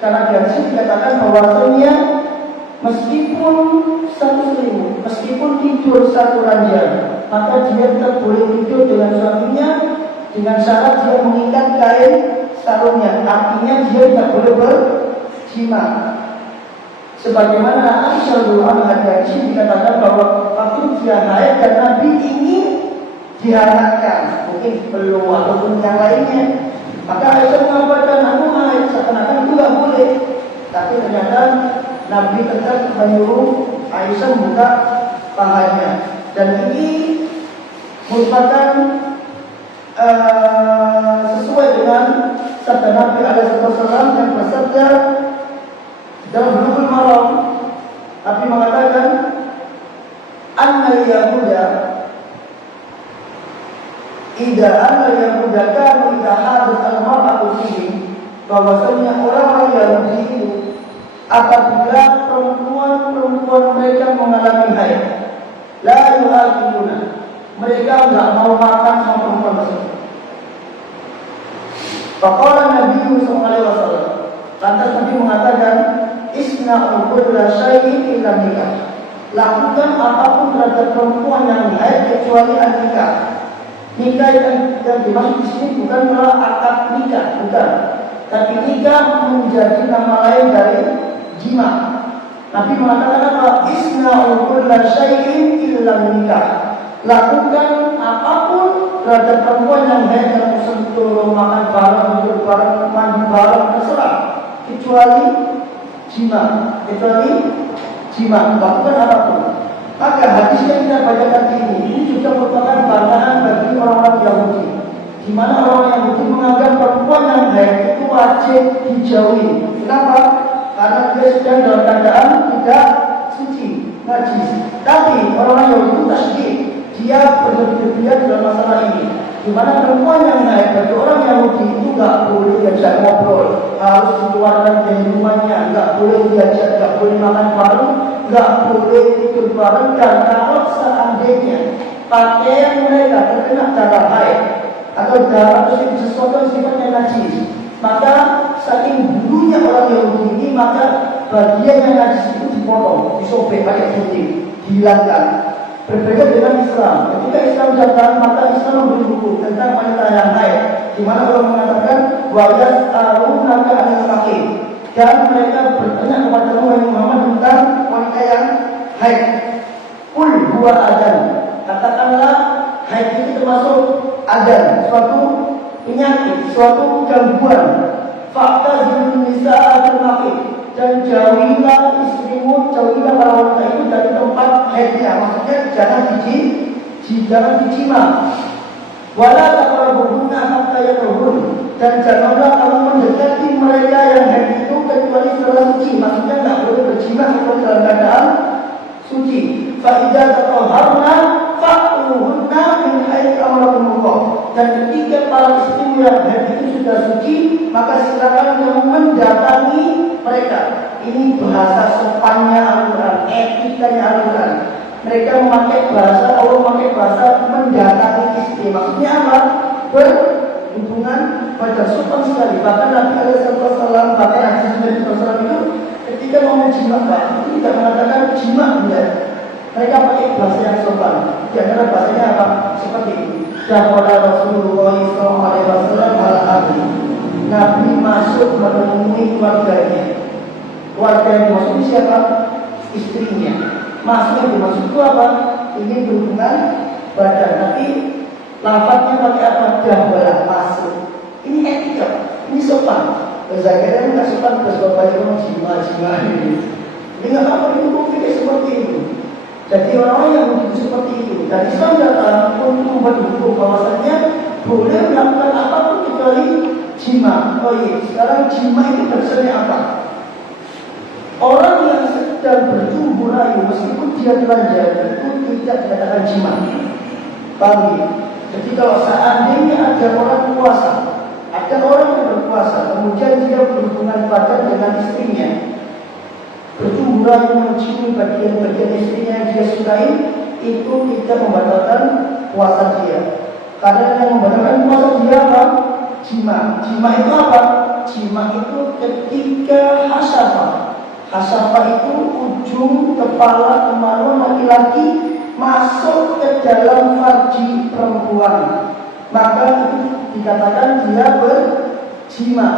Karena di sini dikatakan bahwasanya meskipun satu selimut, meskipun tidur satu ranjang, maka dia tetap boleh tidur dengan suaminya dengan syarat dia mengikat kain sarungnya. Artinya dia tidak boleh berjima. Sebagaimana Aisyah radhiyallahu anha dikatakan bahwa waktu dia haid dan Nabi ingin dihangatkan, mungkin belum ataupun yang lainnya, maka Aisyah mengatakan aku haid, seakan-akan itu tidak boleh. Tapi ternyata Nabi tetap menyuruh Aisyah membuka pahanya, dan ini merupakan sesuai dengan sabda Nabi SAW yang bersabda dalam Bulughul Maram. Nabi mengatakan annal yahuda kanu idza hadat al-mar'atu fihi, bahwasanya orang-orang Yahudi itu apabila perempuan mereka mengalami haid, la yu'akiluna, mereka tidak mau makan sama perempuan tersebut. Faqala Nabi SAW, lantas Nabi mengatakan isna'u kulla syai'in illa nikah, lakukan apapun terhadap perempuan yang haid kecuali nikah. Nikah yang dimaksud di sini bukanlah akad nikah, bukan, tapi nikah menjadi nama lain dari jima. Nabi mengatakan apa? Isna'u kulla syai'in illa nikah, lakukan apapun terhadap perempuan yang haid, yang sentuh, makan bareng, duduk bareng, mandi bareng, terserah, kecuali jima, lakukan apapun. Maka hadis yang kita bacakan ini juga merupakan bantahan bagi orang-orang Yahudi, di mana orang Yahudi menganggap perempuan yang haid itu wajib dijauhi. Kenapa? Karena dia sedang dalam keadaan tidak suci, najis. Tapi orang Yahudi itu tasydid, dia berlebihan dalam masalah ini, di mana perempuan yang haid bagi orang Yahudi itu nggak boleh diajak ngobrol, harus dikeluarkan dari rumahnya, nggak boleh diajak, nggak boleh makan bareng, nggak boleh tidur bareng. Dan kalau seandainya pakaian mereka terkena darah haid atau darah atau sesuatu yang sifatnya najis, maka saking dulunya orang Yahudi ini, maka bagian yang najis itu dipotong, disobek pakai gunting, dihilangkan. Berbeda dengan Islam. Ketika Islam datang, maka Islam memberi hukum tentang wanita yang haid, di mana Allah mengatakan wajah alunaka anil mahid, dan mereka bertanya kepada Muhammad tentang wanita yang haid. Qul huwa adan, katakanlah haid itu termasuk adan, suatu penyakit, suatu gangguan. Fa'tazilun nisa'a fil mahid, dan jauhilah istrimu, jauhilah para wanita itu dari tempat haidnya. Maksudnya jangan dijima. Wala taqrabuhunna hatta yatahhurn, dan janganlah kamu mendekati mereka yang haid itu kecuali setelah suci. Maksudnya tidak boleh berjima kecuali dalam keadaan suci. Fa idza tatahharna fa'tuhunna min haitsu amarakumullah, dan ketika para istrimu yang haid itu sudah suci, maka silakan kamu mendatangi mereka. Ini bahasa sopannya Al-Quran, etikanya Al-Quran. Mereka memakai bahasa, Allah memakai bahasa mendatangi istri. Maksudnya apa? Berhubungan pada sopan sekali. Bahkan Nabi SAW, bahkan Nabi SAW itu ketika ngomong jima, itu tidak mengatakan jima, tidak. Mereka pakai bahasa yang sopan. Di antara bahasanya apa? Seperti ini. Dahwala Rasulullah SAW al-Abi. Nabi masuk menemui keluarganya. Keluarga yang dimaksud siapa? Istrinya. Masuk yang dimaksud itu apa? Ingin berhubungan badan. Tapi lafadznya pakai apa? Dahwala, masuk. Ini etika, ini sopan. Zakirnya nggak sopan terus bapaknya ngomong jima ini. Ini nggak apa itu pikir seperti itu. Jadi orang-orang yang begitu seperti itu. Dan Islam datang untuk membuat hukum bahwasanya boleh melakukan apapun kecuali jima. Oh iya, sekarang jima itu maksudnya apa? Orang yang sedang bertumbuh rayu meskipun dia telanjang itu tidak dikatakan jima. Paham ya? Jadi kalau seandainya ada orang puasa, ada orang yang berpuasa, kemudian dia berhubungan badan dengan istrinya, bertumbuh rayu mencium bagian-bagian istrinya yang dia sukai, itu tidak membatalkan puasa dia. Karena yang membatalkan puasa dia apa? Jima. Jima itu apa? Jima itu ketika hasafah. Hasafah itu ujung kepala kemaluan laki-laki masuk ke dalam farji perempuan. Maka itu dikatakan dia berjima.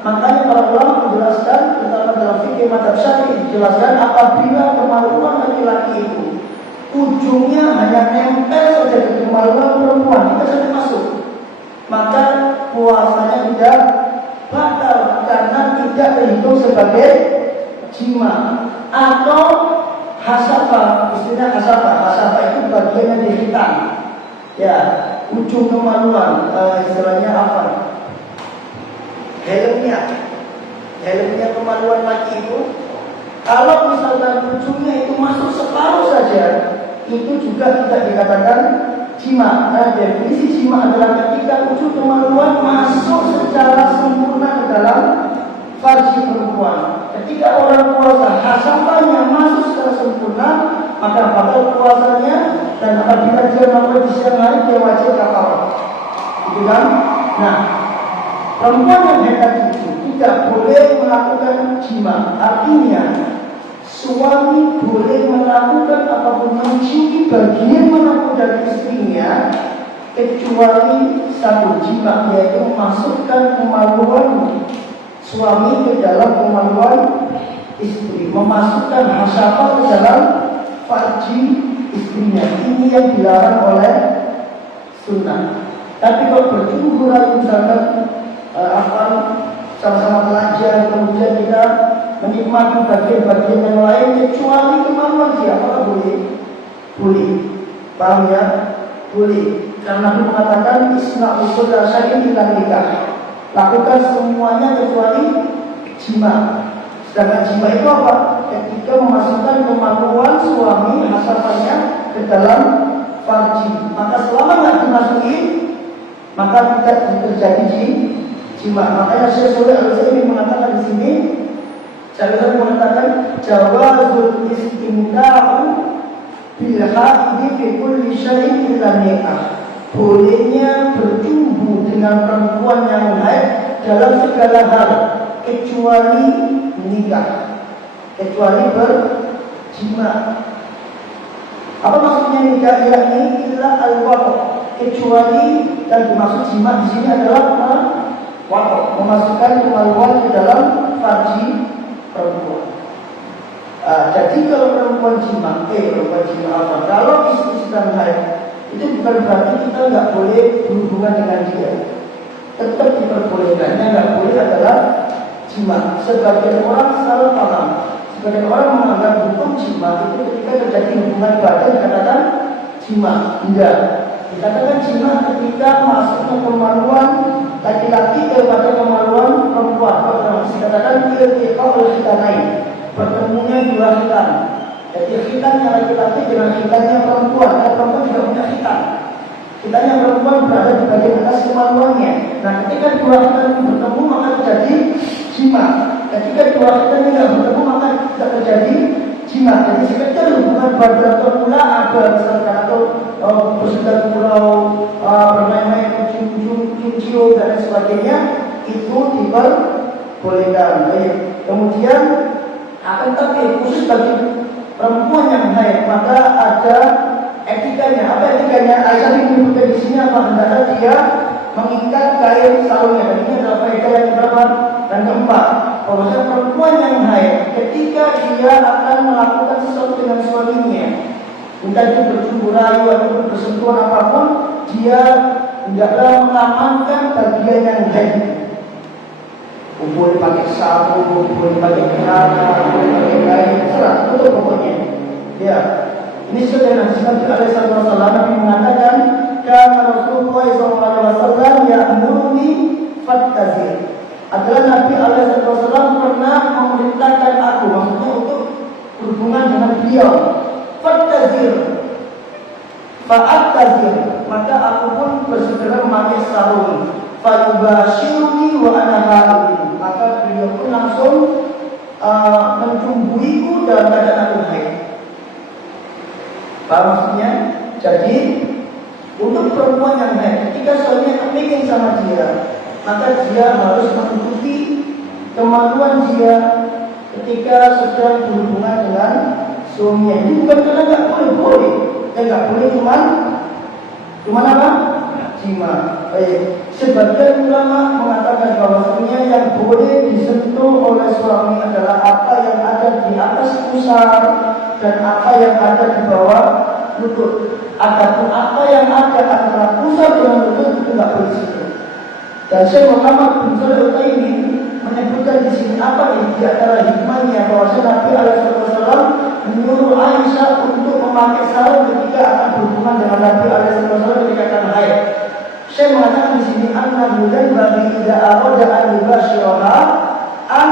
Makanya para ulama menjelaskan, terutama dalam fikih mazhab Syafi'i dijelaskan apabila kemaluan laki-laki itu ujungnya hanya nempel saja ke kemaluan perempuan, itu saja masuk, maka puasanya tidak batal karena tidak terhitung sebagai jima. Atau hasafah, istilahnya hasafah itu bagian yang dihitam, ya, ujung kemaluan, istilahnya apa? Helmnya kemaluan laki itu, kalau misalkan ujungnya itu masuk separuh saja, itu juga tidak dikatakan jima. Nah, definisi jima adalah ketika ujung kemaluan masuk secara sempurna ke dalam farji perempuan. Ketika orang puasa hasafahnya masuk secara sempurna, maka batal puasanya, dan apabila dia melakukan di siang hari dia wajib kafarah. Gitu kan? Nah, perempuan yang hebat itu tidak boleh melakukan jima. Artinya suami boleh melakukan apapun, menciumi bagian manapun dari istrinya, kecuali satu jima, yaitu memasukkan kemaluan suami ke dalam kemaluan istri, memasukkan hasafah ke dalam farji istrinya. Ini yang dilarang oleh sunnah. Tapi kalau bertumbuh rayu misalkan sama-sama telanjang, kemudian kita menikmati bagian-bagian yang lain kecuali kemaluan dia, apakah boleh? Boleh. Paham ya? Boleh. Karena Nabi mengatakan isna usul syai'in illa nikah. Lakukan semuanya kecuali jima. Sedangkan jima itu apa? Ketika memasukkan kemaluan suami hasafahnya ke dalam farji. Maka selama nggak dimasukin, maka tidak terjadi jima. Makanya Syekh Shalih Al-Utsaimin mengatakan di sini, Syekh mengatakan jawazul istimta'u bil haidi fi kulli syai'in illa nikah. Bolehnya bertumbuh dengan perempuan yang haid dalam segala hal kecuali nikah, kecuali berjima. Apa maksudnya nikah? Yakni illa al-waqf, kecuali, dan dimaksud jima di sini adalah waqf, memasukkan kemaluan ke dalam farji perempuan. Jadi kalau perempuan jima apa? Kalau istri sedang haid, itu bukan berarti kita nggak boleh berhubungan dengan dia. Tetap diperbolehkannya, nggak boleh adalah jima. Sebagian orang salah paham. Sebagian orang menganggap hukum jima itu ketika terjadi hubungan badan dikatakan jima. Tidak. Dikatakan jima ketika masuknya kemaluan laki-laki kepada kemaluan perempuan. Kalau dikatakan iltiqa al-khitanain, bertemunya dua khitan. Jadi khitannya laki-laki dengan khitannya perempuan. Dan perempuan juga punya khitan. Khitannya perempuan berada di bagian atas kemaluannya. Nah, ketika dua khitan bertemu maka terjadi jima. Ketika dua khitan tidak bertemu maka tidak terjadi jima. Jadi sekedar hubungan badan atau pula ada misalkan atau bersedang gurau, bermain-main, cium-cium dan lain sebagainya, itu diperbolehkan. Baik. Kemudian akan tapi khusus bagi perempuan yang haid maka ada etikanya. Apa etikanya? Aisyah menyebutkan di sini apa? Hendaknya dia mengikat kain sarungnya. Dan ini adalah faedah yang berapa? Dan keempat, bahwasanya perempuan yang haid ketika dia akan melakukan sesuatu dengan suaminya, entah itu bercumbu rayu atau bersentuhan apapun, dia hendaklah mengamankan bagian yang haid. Boleh pakai sabun, boleh pakai kerana, boleh pakai kain, terserah, itu pokoknya. Ya, ini sudah Nabi Alaihi Wasallam Nabi mengatakan, karena Rasulullah SAW ya'muruni fattazir. Adalah Nabi Alaihi Wasallam pernah memerintahkan aku, maksudnya untuk berhubungan dengan beliau. Fattazir, fa'attazir, maka aku pun bersegera memakai sarung. Fayubashiruni wa ana haid, maka beliau pun langsung mencumbuiku dalam keadaan aku haid. Paham maksudnya? Jadi untuk perempuan yang haid, ketika suaminya kepingin sama dia, maka dia harus mengikuti kemaluan dia ketika sedang berhubungan dengan suaminya. Ini bukan karena nggak boleh, nggak boleh cuman apa? Jima. Baik. Sebagian ulama mengatakan bahwasanya yang boleh disentuh oleh suami adalah apa yang ada di atas pusar dan apa yang ada di bawah lutut. Adapun apa yang ada antara pusar dengan lutut itu tidak boleh disentuh. Dan Syekh Muhammad bin Shalih Al-Utsaimin menyebutkan di sini apa di antara hikmahnya bahwasanya Nabi Alaihi Wasallam menyuruh Aisyah untuk memakai sarung ketika akan berhubungan dengan Nabi Alaihi Wasallam ketika akan haid. Saya mengatakan di sini annahu dan bagi idza arada an yubashiraha an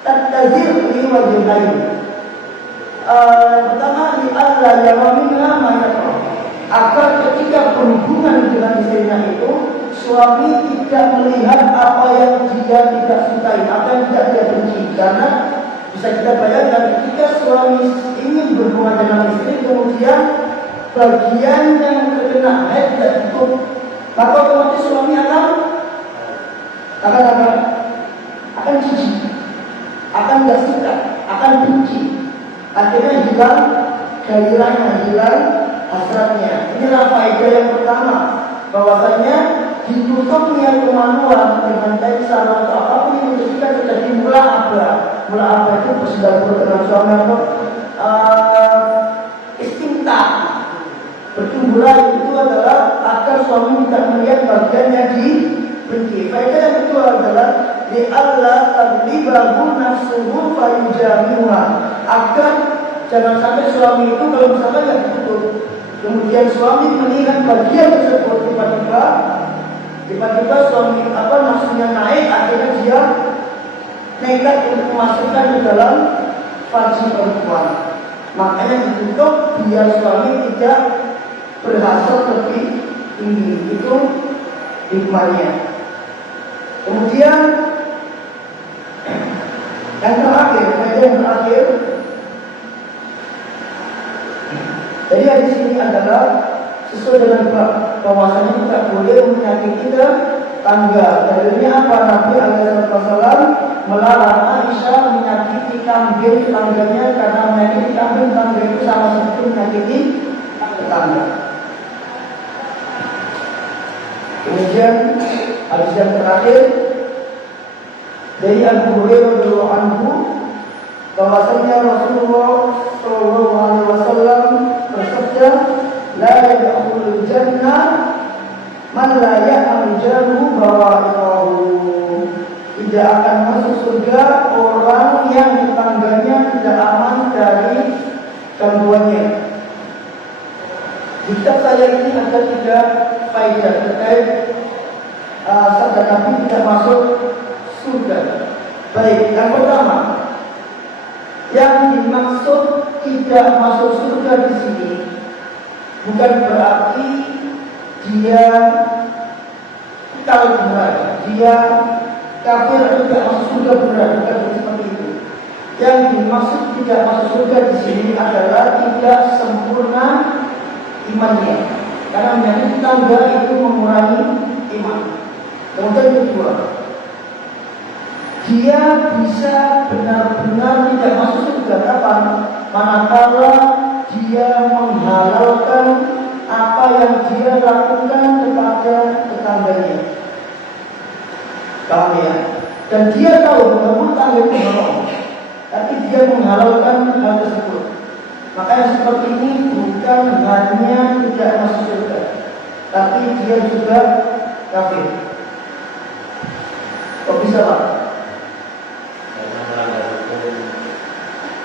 tattazir li wajhain. Pertama di Allah yang meminta mayat agar ketika berhubungan dengan istrinya itu suami tidak melihat apa yang dia tidak sukai, apa yang tidak dia benci. Karena bisa kita bayangkan ketika suami ingin berhubungan dengan istri kemudian bagian yang terkena haid tidak tutup, maka otomatis suami akan jijik, akan tidak suka, akan benci. Akhirnya hilang gairahnya, hilang hasratnya. Inilah faedah yang pertama, bahwasanya ditutupnya kemaluan dengan kain sarung atau apapun yang ketika terjadi mula'abah itu bersedang dengan suami atau istimta. Bercumbulah itu adalah agar suami tidak melihat bagian yang dibenci. Faedah yang kedua adalah di Allah tablibahu nafsuhu fayujamiha, agar jangan sampai suami itu kalau misalnya tidak ditutup, kemudian suami melihat bagian tersebut tiba-tiba suami nafsunya naik, akhirnya dia nekat untuk memasukkan ke dalam farji perempuan. Makanya ditutup biar suami tidak berhasil lebih tinggi. Itu hikmahnya. Kemudian yang terakhir, jadi hadis ini adalah sesuai dengan bahwasanya tidak boleh menyakiti tetangga. Dalilnya apa? Nabi Alaihi Wasallam melarang Aisyah menyakiti kambing tetangganya karena menyakiti kambing tetangga itu sama seperti menyakiti tetangga. Kemudian hadis yang terakhir dari Abu Hurairah radhiyallahu anhu bahwasanya Rasulullah sallallahu alaihi wasallam bersabda, la yadkhulul jannah man la ya'mal jaruhu bawa'iqahu. Tidak akan masuk surga orang yang tetangganya tidak aman dari gangguannya. Di kitab saya ini ada 3 faedah terkait sabda Nabi tidak masuk surga. Baik, yang pertama, yang dimaksud tidak masuk surga di sini bukan berarti dia kafir benar, dia kafir atau tidak masuk surga benar, bukan seperti itu. Yang dimaksud tidak masuk surga di sini adalah tidak sempurna imannya, karena menyakiti tetangga itu mengurangi iman. Kemudian yang kedua, dia bisa benar-benar tidak masuk surga kapan? Manakala dia menghalalkan apa yang dia lakukan kepada tetangganya. Paham ya? Dan dia tahu bahwa tetangga itu haram, tapi dia menghalalkan hal tersebut. Maka yang seperti ini bukan hanya tidak masuk surga, tapi dia juga kafir. Kok bisa Pak?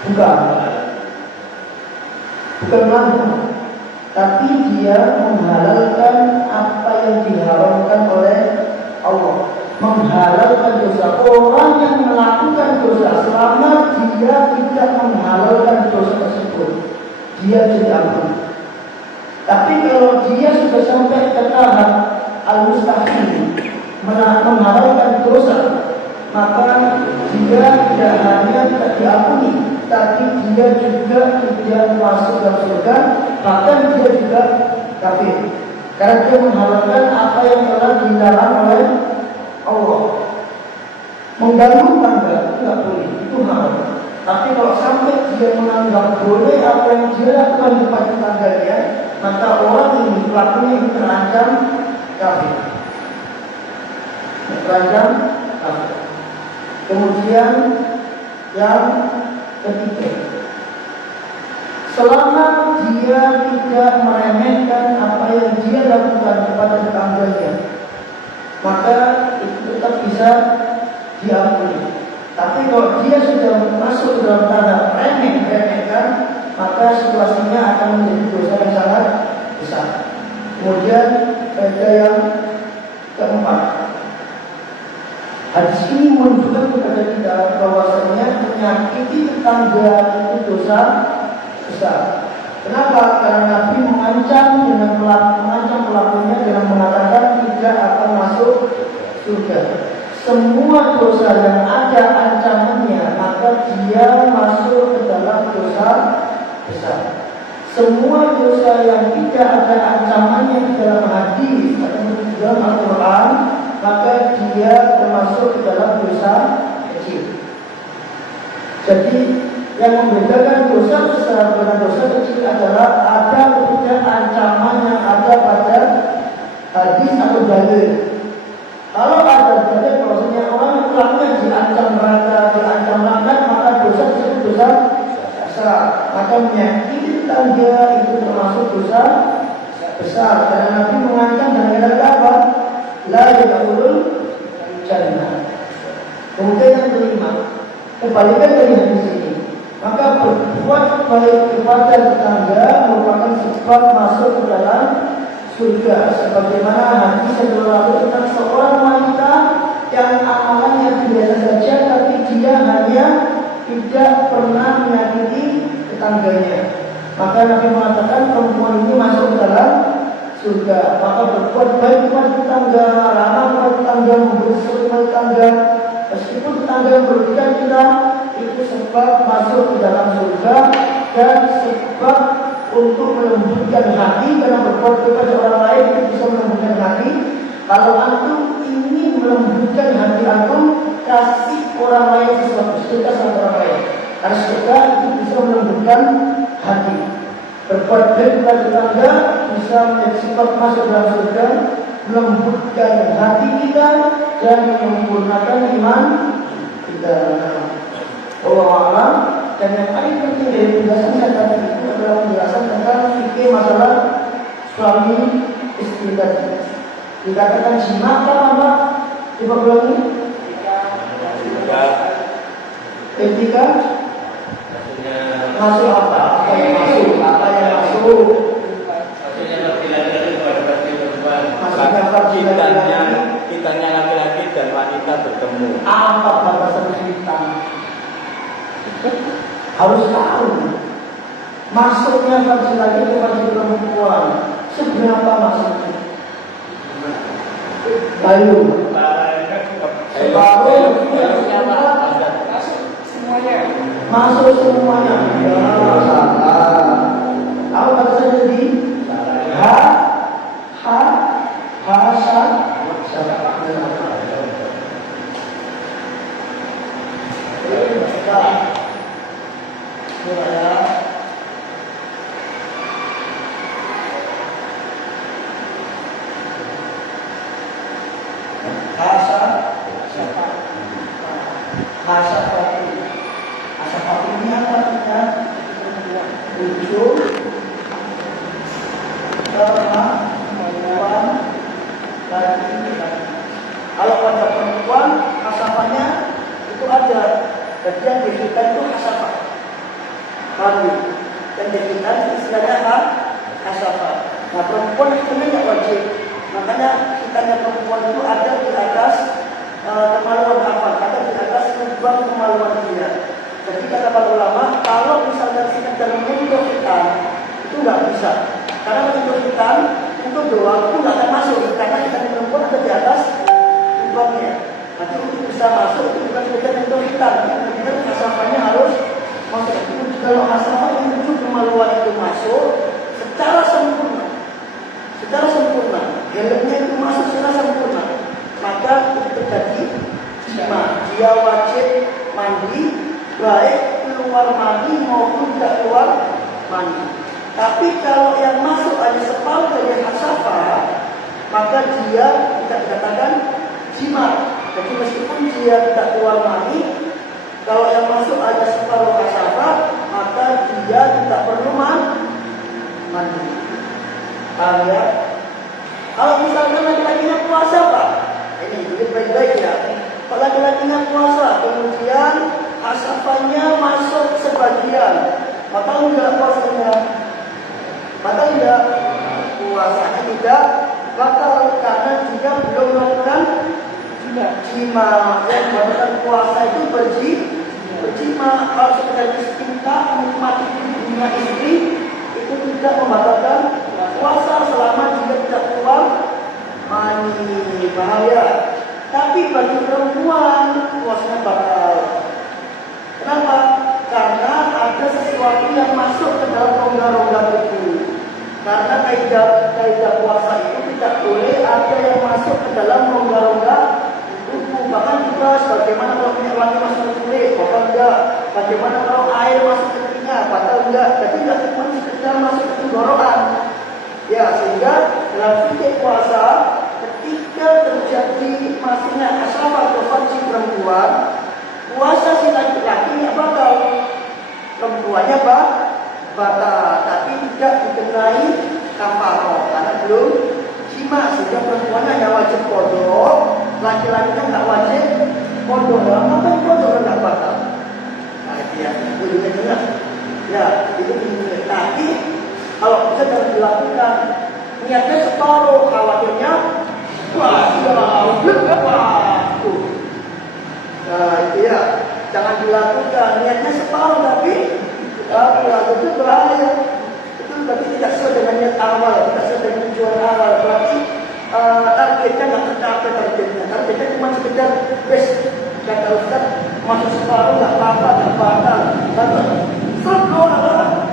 Bukan melanggar, tapi dia menghalalkan apa yang diharamkan oleh Allah. Menghalalkan dosa. Orang yang melakukan dosa selama dia tidak menghalalkan dosa tersebut, dia diampuni. Tapi kalau dia sudah sampai ke tahap al-mustahil, menghalalkan dosa, maka dia tidak hanya tidak diampuni, tapi dia juga tidak masuk dalam surga, bahkan dia juga kafir. Karena dia menghalalkan apa yang telah dilarang oleh Allah. Mengganggu tangga itu tidak boleh, itu haram. Tapi kalau sampai dia menganggap boleh apa yang dia lakukan kepada tetangganya, maka orang ini pelakunya ini terancam kafir. Terancam kafir. Kemudian yang ketiga, selama dia tidak meremehkan apa yang dia lakukan kepada tetangganya, maka itu tetap bisa diampuni. Tapi kalau dia sudah masuk dalam tahap remehkan, maka situasinya akan menjadi dosa yang sangat besar. Kemudian faedah yang keempat, hadis ini menunjukkan kepada kita bahwasanya menyakiti tetangga itu dosa besar. Kenapa? Karena Nabi mengancam pelakunya dengan mengatakan tidak akan masuk surga. Semua dosa yang ada ancamannya, maka dia masuk ke dalam dosa besar. Semua dosa yang tidak ada ancamannya di dalam hadis atau di dalam Al-Quran, maka dia termasuk ke dalam dosa kecil. Jadi yang membedakan dosa besar dengan dosa kecil adalah ada atau tidak ancaman yang ada pada hadis atau dalil. Kalau ada dalil bahwasanya orang yang pelakunya diancam neraka, diancam laknat, maka dosa tersebut dosa besar. Maka menyakiti tetangga itu termasuk dosa besar. Karena Nabi mengancam dengan kata apa? La yadkhulul jannah. Kemudian yang kelima, kebalikan dari hadis ini, maka berbuat baik kepada tetangga merupakan sebab masuk ke dalam surga. Sebagaimana hadis yang lalu tentang seorang wanita yang amalannya biasa saja, tapi dia hanya tidak pernah menyakiti tetangganya. Maka Nabi mengatakan perempuan ini masuk ke dalam surga. Maka berbuat baik kepada tetangga, ramah kepada tetangga, memberi kepada tetangga, meskipun tetangga yang merugikan kita, itu sebab masuk ke dalam surga dan sebab untuk melembutkan hati. Karena berbuat kepada orang lain itu bisa melembutkan hati. Kalau antum ingin melembutkan hati antum, kasih orang lain sesuatu, sedekah sama orang lain. Karena sedekah itu bisa melembutkan hati. Berbuat baik kepada tetangga bisa menjadi sebab masuk dalam surga, melembutkan hati kita dan menyempurnakan iman kita. Allah Alam. Dan yang paling penting dari penjelasan saya tadi itu adalah penjelasan tentang fikih masalah suami istri tadi. Dikatakan jima apa? Coba ulangi. Ketika masuk apa? Apa yang masuk? Maksudnya kitanya laki-laki dan wanita bertemu. Apa batasan kita? Harus tahu masuknya versi laki ke versi perempuan seberapa maksudnya. Bayu semuanya Masuk semuanya. Ya, salah. Tahu kata saya tadi? Ha, ha, hasa, Asafati ini apa artinya? Ujung, perempuan, laki-laki. Kalau pada perempuan, asafannya itu ada. Jadi yang dihitungkan itu asafah. Paham? Yang dihitungkan istilahnya asafah. Nah, perempuan hukumnya tidak wajib. Makanya hitanya perempuan itu ada di atas kemaluan apa? Ada di atas lubang kemaluan dia. Jadi kata para ulama, kalau misalnya sekedar menyentuh hitam itu nggak bisa. Karena menyentuh hitam itu doang itu nggak akan masuk. Karena hitam perempuan ada di atas lubangnya. Nanti untuk bisa masuk itu bukan sekedar menyentuh hitam. Kemudian hasafannya harus masuk. Kalau hasafan yang menuju kemaluan itu masuk secara sempurna, helmnya itu masuk secara sempurna, maka itu terjadi jima. Dia wajib mandi, baik keluar mandi maupun tidak keluar mandi. Tapi kalau yang masuk hanya separuh dari hasafah, maka dia tidak dikatakan jima. Jadi meskipun dia tidak keluar mandi, kalau yang masuk hanya separuh hasafah, maka dia tidak perlu mandi. Paham ya? Kalau misalnya laki-lakinya puasa, Pak, ini baik-baik ya. Kalau laki-lakinya puasa, kemudian hasafahnya masuk sebagian, batal enggak puasanya? Batal enggak? Puasanya tidak batal karena juga belum melakukan jima. Yang membatalkan puasa itu berjima. Kalau sekedar istinta menikmati dunia istri itu tidak membatalkan puasa selama dia tidak keluar mani. Bahaya. Tapi bagi perempuan puasanya batal. Kenapa? Karena ada sesuatu yang masuk ke dalam rongga-rongga tubuh. Karena kaidah puasa itu tidak boleh ada yang masuk ke dalam rongga-rongga tubuh. Bahkan dibahas bagaimana kalau minyak wangi masuk ke kulit, batal enggak? Bagaimana kalau air masuk ke telinga, batal enggak? Jadi tidak cuma sekedar masuk ke tenggorokan. Ya, sehingga dalam fikih puasa ketika terjadi masuknya asafah atau farji perempuan, puasa si laki-laki tidak batal, perempuannya batal, tapi tidak dikenai kafaroh karena belum jima. Sehingga perempuannya hanya wajib kodok, laki-lakinya nggak wajib kodok. Apa yang kodok nggak batal? Nah, itu ya, itu jelas. Ya, itu ini. Tapi kalau bisa jangan dilakukan, niatnya separuh, khawatirnya nah itu ya, jangan dilakukan, niatnya separuh tapi itu bahaya. Itu berarti tidak sesuai dengan niat awal, tidak sesuai dengan tujuan awal. Berarti targetnya nggak tercapai targetnya cuma sekedar bes. Kata Ustaz, masuk separuh nggak apa-apa, nggak batal.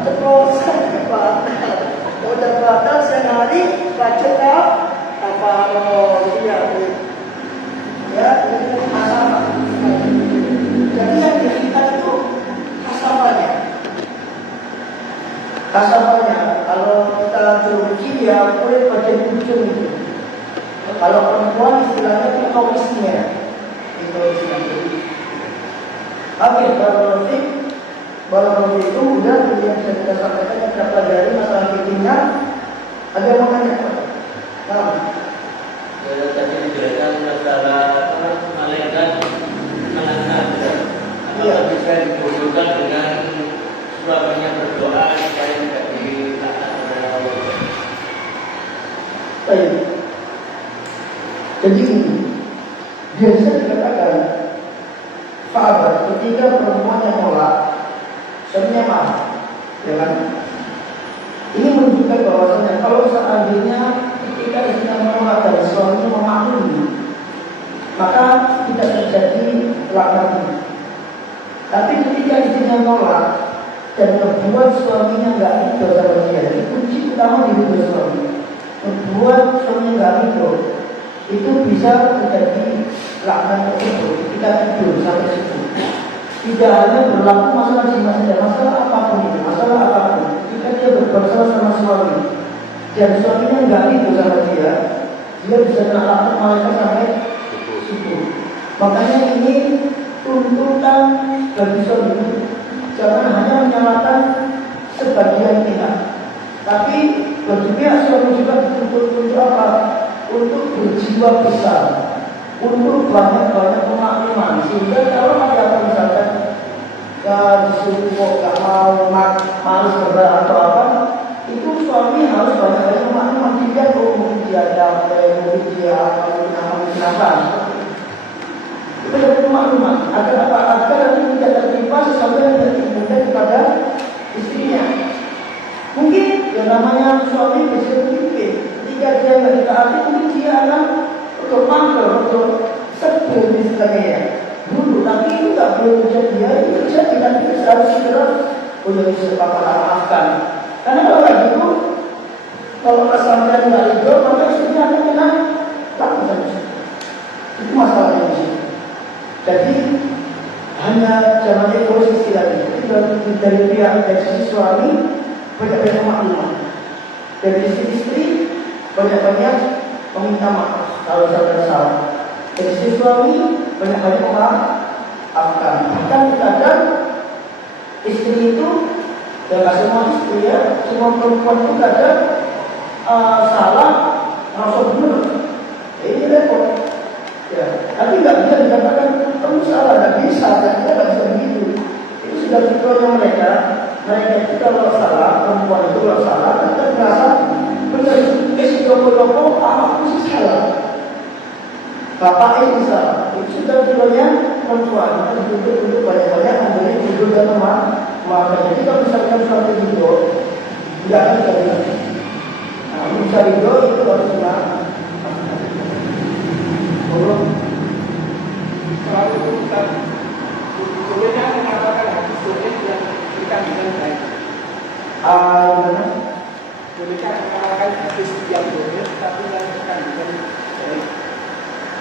Ceplosan batal. Udah batal sehari baca kafaroh. Ya, ini asafah. Jadi yang dihitan itu asafahnya. Kalau kita teruji ya kulit bagian ujung itu. Kalau perempuan istilahnya itu kawisnya. Itu istilahnya. Oke, Barakallahu itu udah yang bisa kita sampaikan yang kita pelajari masalah fikihnya. Ada yang mau tanya? Nah, tadi dijelaskan masalah malaikat melaknat. Apakah bisa dihubungkan dengan suaminya berdoa supaya tidak dilaknat oleh Allah? Baik. Jadi biasa dikatakan sahabat ketika perempuan yang nolak suaminya marah, ya kan? Ini menunjukkan bahwasanya kalau seandainya ketika istrinya menolak dan suaminya memaklumi, maka tidak terjadi laknat. Tapi ketika istrinya nolak dan membuat suaminya nggak ridho sama dia, ini kunci utama di hidup suami. Membuat suaminya nggak ridho itu bisa menjadi laknat tersebut ketika tidur sampai subuh. Tidak hanya berlaku masalah jimat saja, masalah apapun itu, masalah apapun. Ketika dia berbuat sama suami dan suaminya nggak ridho sama dia bisa kena laknat malaikat sampai subuh. Makanya ini tuntutan bagi suami, jangan hanya menyalahkan sebagian pihak, tapi bagi pihak suami juga dituntut untuk apa? Untuk berjiwa besar, untuk banyak-banyak pemakluman, sehingga kalau ada misalkan disuruh gak mau malas kerja atau apa, itu suami harus banyak-banyak pemakluman. Tidak mungkin dia capek, mungkin dia apa. Itu ada pemakluman agar apa? Agar nanti tidak tertimpa sesuatu yang tidak diinginkan kepada istrinya. Mungkin yang namanya suami bisa berpikir, jika dia tidak ditaati, mungkin dia akan untuk mangkel, untuk sebel misalnya dulu. Tapi itu tak boleh terjadi. Ya, itu terjadi dan kita harus segera boleh papa maafkan. Karena kalau kayak gitu, kalau pasangan tidak ridho, maka istrinya akan kena lakukan. Itu masalahnya di sini. Jadi hanya jangan egois lagi. Jadi dari pihak dari sisi suami banyak-banyak maklumat, dari sisi istri banyak-banyak meminta maaf kalau salah. Dari sisi suami banyak-banyak memaafkan. Bahkan kadang istri itu, dan gak semua istri ya, semua perempuan itu kadang salah merasa benar. Ini repot. Ya, tapi nggak bisa dikatakan kamu salah, nggak bisa, kita nggak bisa begitu. Itu sudah fitrahnya mereka. Mereka itu kalau salah, perempuan itu kalau salah, kita merasa benar. Joko-joko, aku sih salah. Bapak ini salah. Itu sudah fitrahnya perempuan. Kita dituntut untuk banyak-banyak memberi hidup dan memaafkan. Jadi kalau misalkan suatu hidup, tidak akan bisa. Nah, bisa hidup itu harus maafkan. Selalu bukan bolehnya mengatakan hadis boleh yang kita dengan baik. Bolehnya mengatakan hadis yang boleh tapi yang kita dengan baik.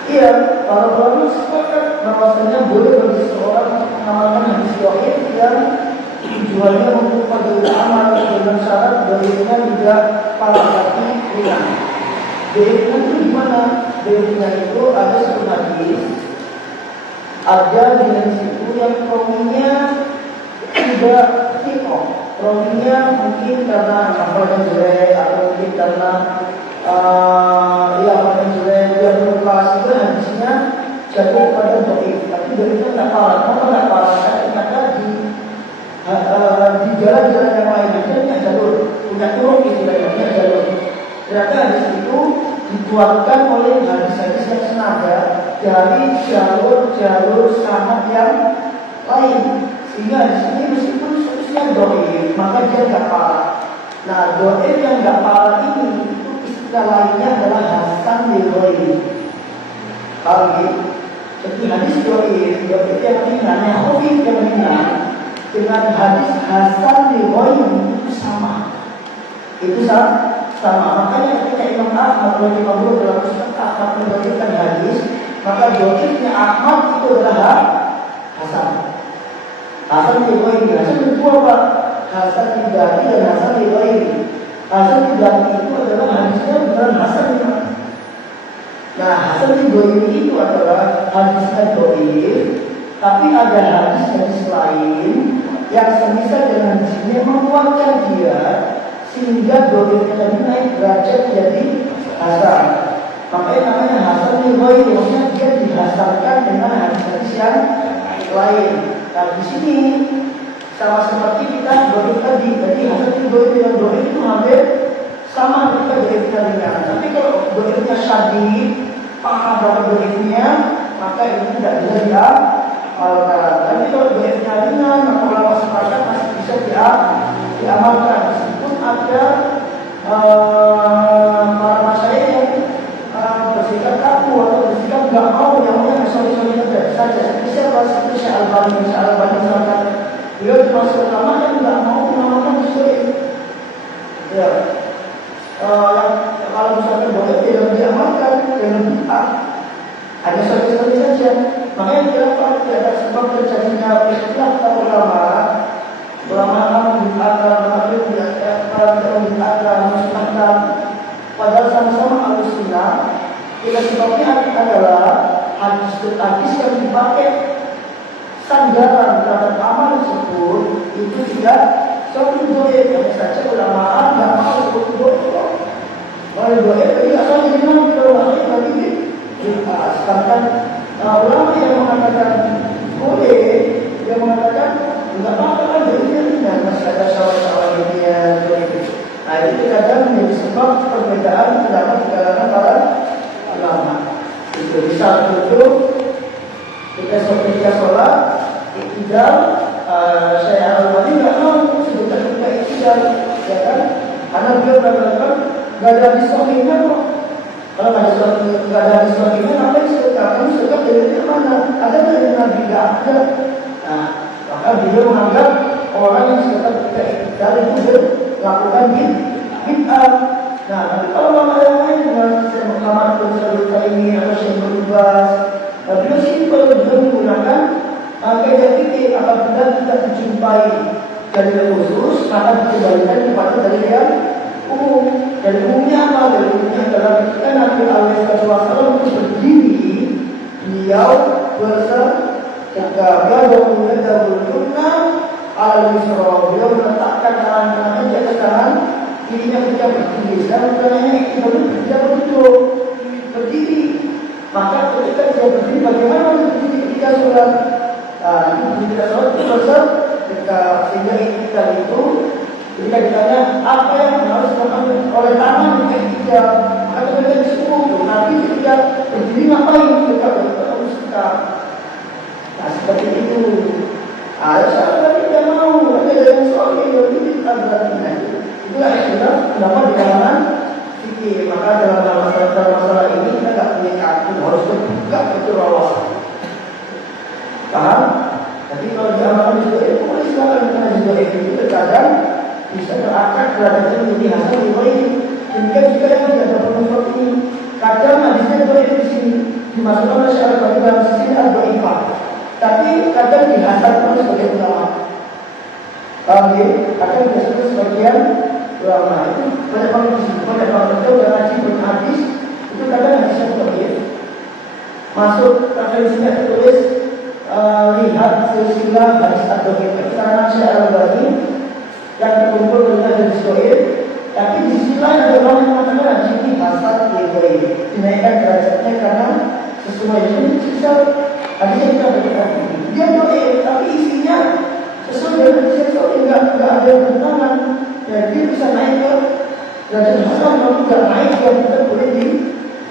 Iya, para ulama sepakat bahwasanya boleh bagi seseorang mengamalkan hadis dhaif yang tujuannya untuk pada amal dengan syarat dhaifnya tidak para hati ringan. Dhaifnya itu gimana? Dhaifnya itu ada satu hadis, ada di situ yang rawinya tidak thiqah, rawinya mungkin karena hafalnya jelek atau mungkin karena hafalnya jelek, dia lupa, sehingga hadisnya jatuh pada dhaif. Tapi dhaifnya tak parah. Kenapa tak parah? Karena di jalan-jalan yang lain punya jalur, punya turun istilahnya jalur. Ternyata hadis itu dikuatkan oleh hadis-hadis yang senada dari jalur-jalur sanad yang lain, sehingga di sini meskipun statusnya dhaif, maka dia nggak parah. Nah, dhaif yang nggak parah ini itu istilah lainnya adalah hasan li ghairi. Kalau jadi hadis dhaif yang ringan, yang khafif yang ringan dengan hadis hasan li ghairi itu sama. Itu sama. Makanya ketika Imam Ahmad rahimahullah dalam Musnad Ahmad meriwayatkan hadis, maka dhaifnya Ahmad itu adalah hasan. Hasan li ghairi. Hasan itu apa? Hasan li dzati dan hasan li ghairi. Hasan li dzati itu adalah hadisnya bukan hasan li. Nah, hasan li ghairi itu adalah hadisnya dhaif, tapi ada hadis-hadis lain yang semisal dengan hadis ini menguatkan dia, sehingga dhaifnya tadi naik derajat jadi hasan. Makanya namanya hasan li ghairi, maksudnya dia dihasankan dengan hadis-hadis yang lain. Nah, di sini sama seperti kita dhaif tadi. Jadi hasan li ghairi dan dhaif itu hampir sama ketika dhaifnya ringan. Tapi kalau dhaifnya syadid, parah banget dhaifnya, maka ini tidak bisa diamalkan. Tapi kalau dhaifnya ringan, maka ulama sepakat masih bisa diamalkan. Ada para masyayikh yang bersikap kaku atau bersikap nggak mau yang sorry saja. Seperti siapa? Seperti Syekh Al-Bani misalkan beliau termasuk ulama yang tidak mau mengamalkan sesuai. Ya, kalau misalkan boleh tidak diamalkan dengan bid'ah, hanya sekali saja. Makanya kenapa tidak ada sebab terjadinya ikhtilaf ulama bid'ah, bid'ah, mustahab, padahal sama-sama Ahlussunnah. Sebabnya adalah hadis yang dipakai sandaran terhadap amal tersebut itu tidak satu boleh. Hanya saja ulama tidak mau boleh. Kalau boleh tidak saja dimana kalau boleh lagi sedangkan ulama yang mengatakan boleh, yang mengatakan tidak apa-apa kan jadinya masih ada syawal-syawal dunia begitu. Nah itu kadang menjadi sebab perbedaan pendapat di kalangan para ulama. Itu bisa itu ketika sholat iktidal, saya Al-Bani nggak mau sebutkan ketika iktidal, ya kan? Karena beliau berkata nggak ada diskonnya kok. Kalau nggak ada diskonnya, apa yang suka dari mana? Ada dari Nabi nggak ada. Nah, maka beliau menganggap orang yang suka ketika iktidal itu melakukan bid'ah. Nah, tapi kalau ulama yang lain dengan Muhammad bin Shalih ini atau Syekh Bas, beliau simpel juga menggunakan kaidah fikih. Apabila tidak dijumpai dalil khusus, maka dikembalikan kepada dalil yang umum. Dan umumnya apa? Dari umumnya adalah ketika Nabi SAW itu berdiri, beliau bersergagah dan berjumna al-Yusra. Beliau meletakkan tangan-tangannya di atas tangan kirinya ketika berdiri, dan tangannya itu berduduk berdiri. Maka ketika dia berdiri, bagaimana berdiri ketika sholat? Itu ketika sholat itu besar, sehingga iktidal itu ketika ditanya apa yang harus dilakukan oleh tangan ketika iktidal, maka mereka disuruh Nabi ketika berdiri ngapain? Ketika harus kita. Nah seperti itu. Sahabat tidak mau ada yang soal yang berdiri berarti itulah ikhtilaf pendapat di kalangan fikih. Maka dalam masalah ini kita tidak punya kaki, harus terbuka betul wawasan. Paham? Jadi kalau diamalkan juga itu boleh silakan, karena juga itu terkadang bisa terakar terhadap menjadi hasil riwayat. Demikian juga yang tidak ada penunjuk ini. Kadang hadisnya boleh di sini dimasukkan oleh syarat bagi dalam sisi al-dhaifah, tapi kadang dihasankan sebagai ulama. Paham ya? Kadang disebut sebagian ulama itu banyak orang yang ngaji hadis itu kadang hadisnya boleh masuk referensinya tertulis lihat silsilah hadis ad-dhaifah karena Syekh Al-Bani yang terkumpul dengan hadis dhaif. Tapi di sisi lain ada orang yang mengatakan hadis ini hasan dhaif, dinaikkan derajatnya karena sesuai dengan sisa hadisnya kita berikan. Dia dhaif tapi isinya sesuai dengan hadis yang enggak ada bentangan. Jadi dia bisa naik ke derajat hasan, kalau tidak naik yang kita boleh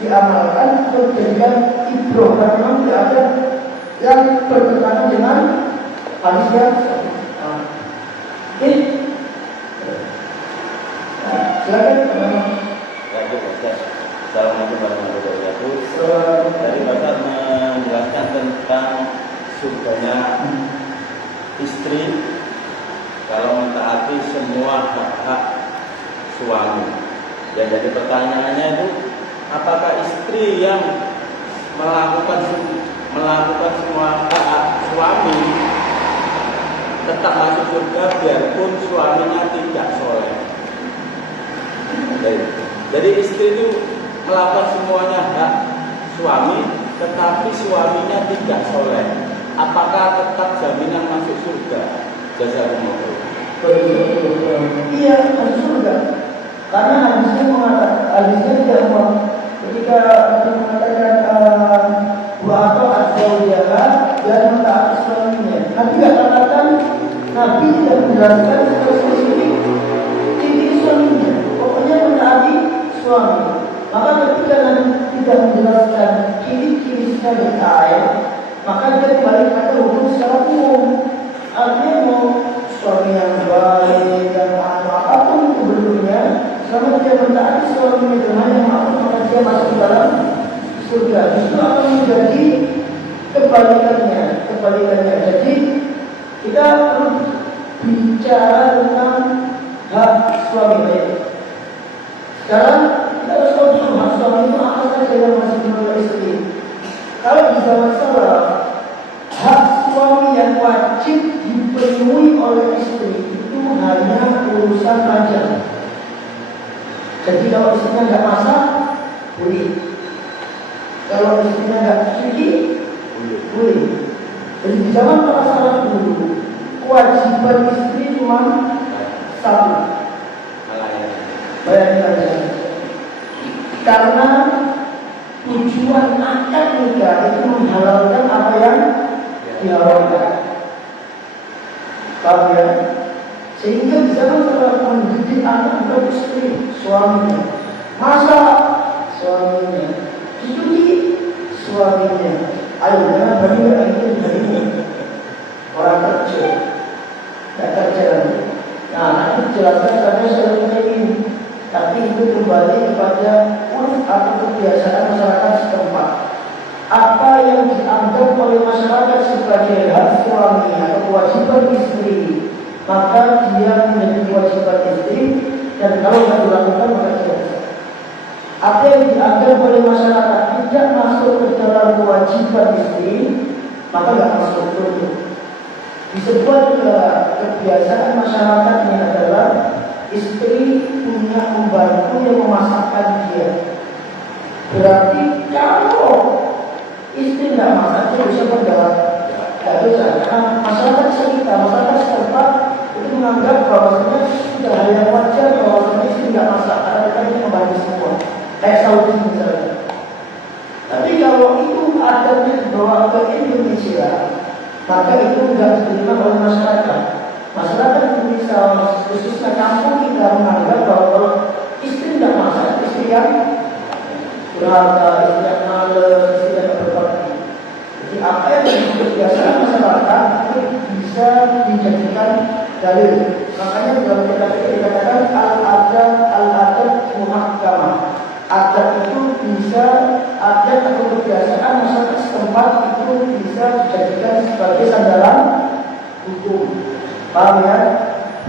diamalkan atau dijadikan ibroh, karena memang tidak ada yang bertentangan dengan hadisnya. Oke. Silakan. Assalamualaikum warahmatullahi wabarakatuh. Dari Bapak menjelaskan tentang surganya istri kalau mentaati semua hak-hak suami. Dan jadi pertanyaannya itu, apakah istri yang melakukan semua hak suami tetap masuk surga biarpun suaminya tidak soleh? Jadi istri itu melakukan semuanya hak suami, tetapi suaminya tidak soleh. Apakah tetap jaminan masuk surga? Jazakumullah. Iya, masuk surga. Karena hadisnya mengatakan, hadisnya tidak mau. Ketika Nabi mengatakan wa ata'at zawjaha dan mentaati suaminya, Nabi tidak katakan, Nabi tidak menjelaskan secara spesifik ini suaminya. Pokoknya mentaati suami. Maka ketika Nabi tidak menjelaskan ciri-ciri secara detail, maka dia kembali pada hukum secara umum. Artinya mau suami yang baik, yang apapun itu bentuknya, selama dia mentaati suaminya dengan yang maaf, maka dia masuk dalam surga. Justru akan menjadi kebalikannya. Jadi Kita perlu bicara tentang hak suami. Sekarang kita harus tahu dulu hak suami itu apa saja yang masih dimiliki istri. Kalau di zaman sekarang, hak suami yang wajib dipenuhi oleh istri itu hanya urusan pajak. Jadi kalau istrinya nggak masak, boleh. Kalau istrinya nggak cuci, boleh. Jadi di zaman para salaf dulu, kewajiban istri cuma satu, bayar saja. Karena tujuan akad nikah itu menghalalkan apa yang dihalalkan. Paham ya? Sehingga di zaman setelah mendidik anak untuk istri, suaminya, masak suaminya, dicuci suaminya. Ayo jangan bagi orang kerja, nggak kerja lagi. Nah, nanti jelaskan saja secara ini. Tapi itu kembali kepada uruf atau kebiasaan masyarakat setempat. Apa yang dianggap oleh masyarakat sebagai hak suami atau kewajiban istri, maka dia menjadi kewajiban istri, dan kalau tidak dilakukan maka tidak. Apa yang dianggap oleh masyarakat tidak masuk ke dalam kewajiban istri, maka tidak masuk itu. Disebut kebiasaan masyarakat ini adalah istri punya pembantu yang memasakkan dia. Berarti kalau istri tidak masak, dia bisa menjawab. Tidak bisa, karena masyarakat sekitar, masyarakat setempat itu menganggap bahwasanya sudah hal yang wajar bahwasanya istri tidak masak, karena mereka ini membantu semua. Kayak Saudi misalnya. Tapi kalau itu adatnya dibawa ke Indonesia, maka itu tidak diterima oleh masyarakat. Masyarakat Indonesia, khususnya kampung kita, menganggap bahwa kalau istri tidak masak, istri yang berharga, istri yang males, istri yang berbakti. Jadi apa yang menjadi kebiasaan masyarakat itu bisa dijadikan dalil. Makanya dalam kitab ini dikatakan al-adat muhakkamah. Adat itu bisa, adat atau kebiasaan masyarakat setempat itu bisa dijadikan sebagai sandaran hukum. Paham ya?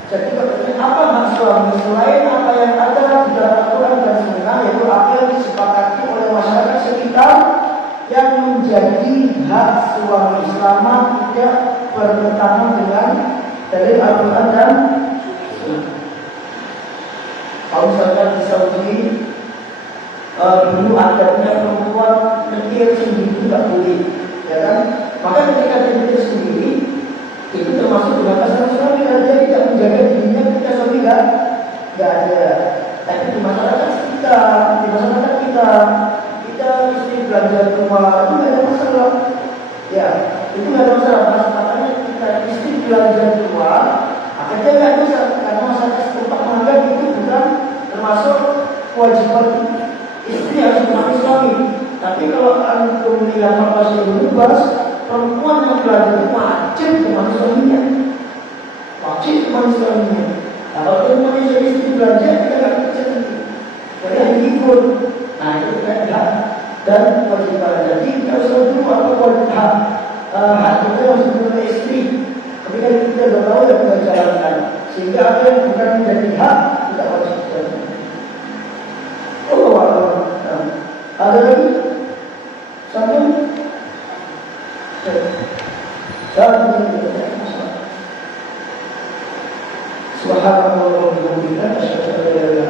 Jadi apa hak suami selain apa yang ada di dalam Al-Quran dan Sunnah, yaitu apa yang disepakati oleh masyarakat sekitar yang menjadi hak suami selama tidak bertentangan dengan dari Al-Quran dan Sunnah. Kalau misalkan di Saudi dulu adatnya perempuan nyetir sendiri tidak boleh, ya kan? Maka ketika dia nyetir sendiri itu termasuk pembatasan suami karena dia tidak menjaga dirinya ketika suami nggak ada. Tapi di masyarakat kita mesti belanja rumah itu nggak ada masalah. Ya, itu nggak ada masalah. Makanya kita istri belanja rumah, akhirnya nggak bisa karena masyarakat setempat menganggap itu bukan termasuk kewajiban istri harus menemani suami. Tapi kalau antum melihat apa yang berubah, perempuan yang belanja itu wajib menemani suaminya. Wajib menemani suaminya. Nah, kalau perempuan yang istri belanja, kita nggak kerja lagi. Jadi yang ikut. Nah, itu kan hak dan kewajiban. Jadi kalau sudah dulu apa kewajiban hak kita harus dimulai istri. Ketika kita sudah tahu ya kita jalankan. Sehingga apa yang bukan menjadi hak kita wajib jalankan. Ada lagi? Satu? Subhanallah wa bihamdihi, asyhadu an la ilaha illa anta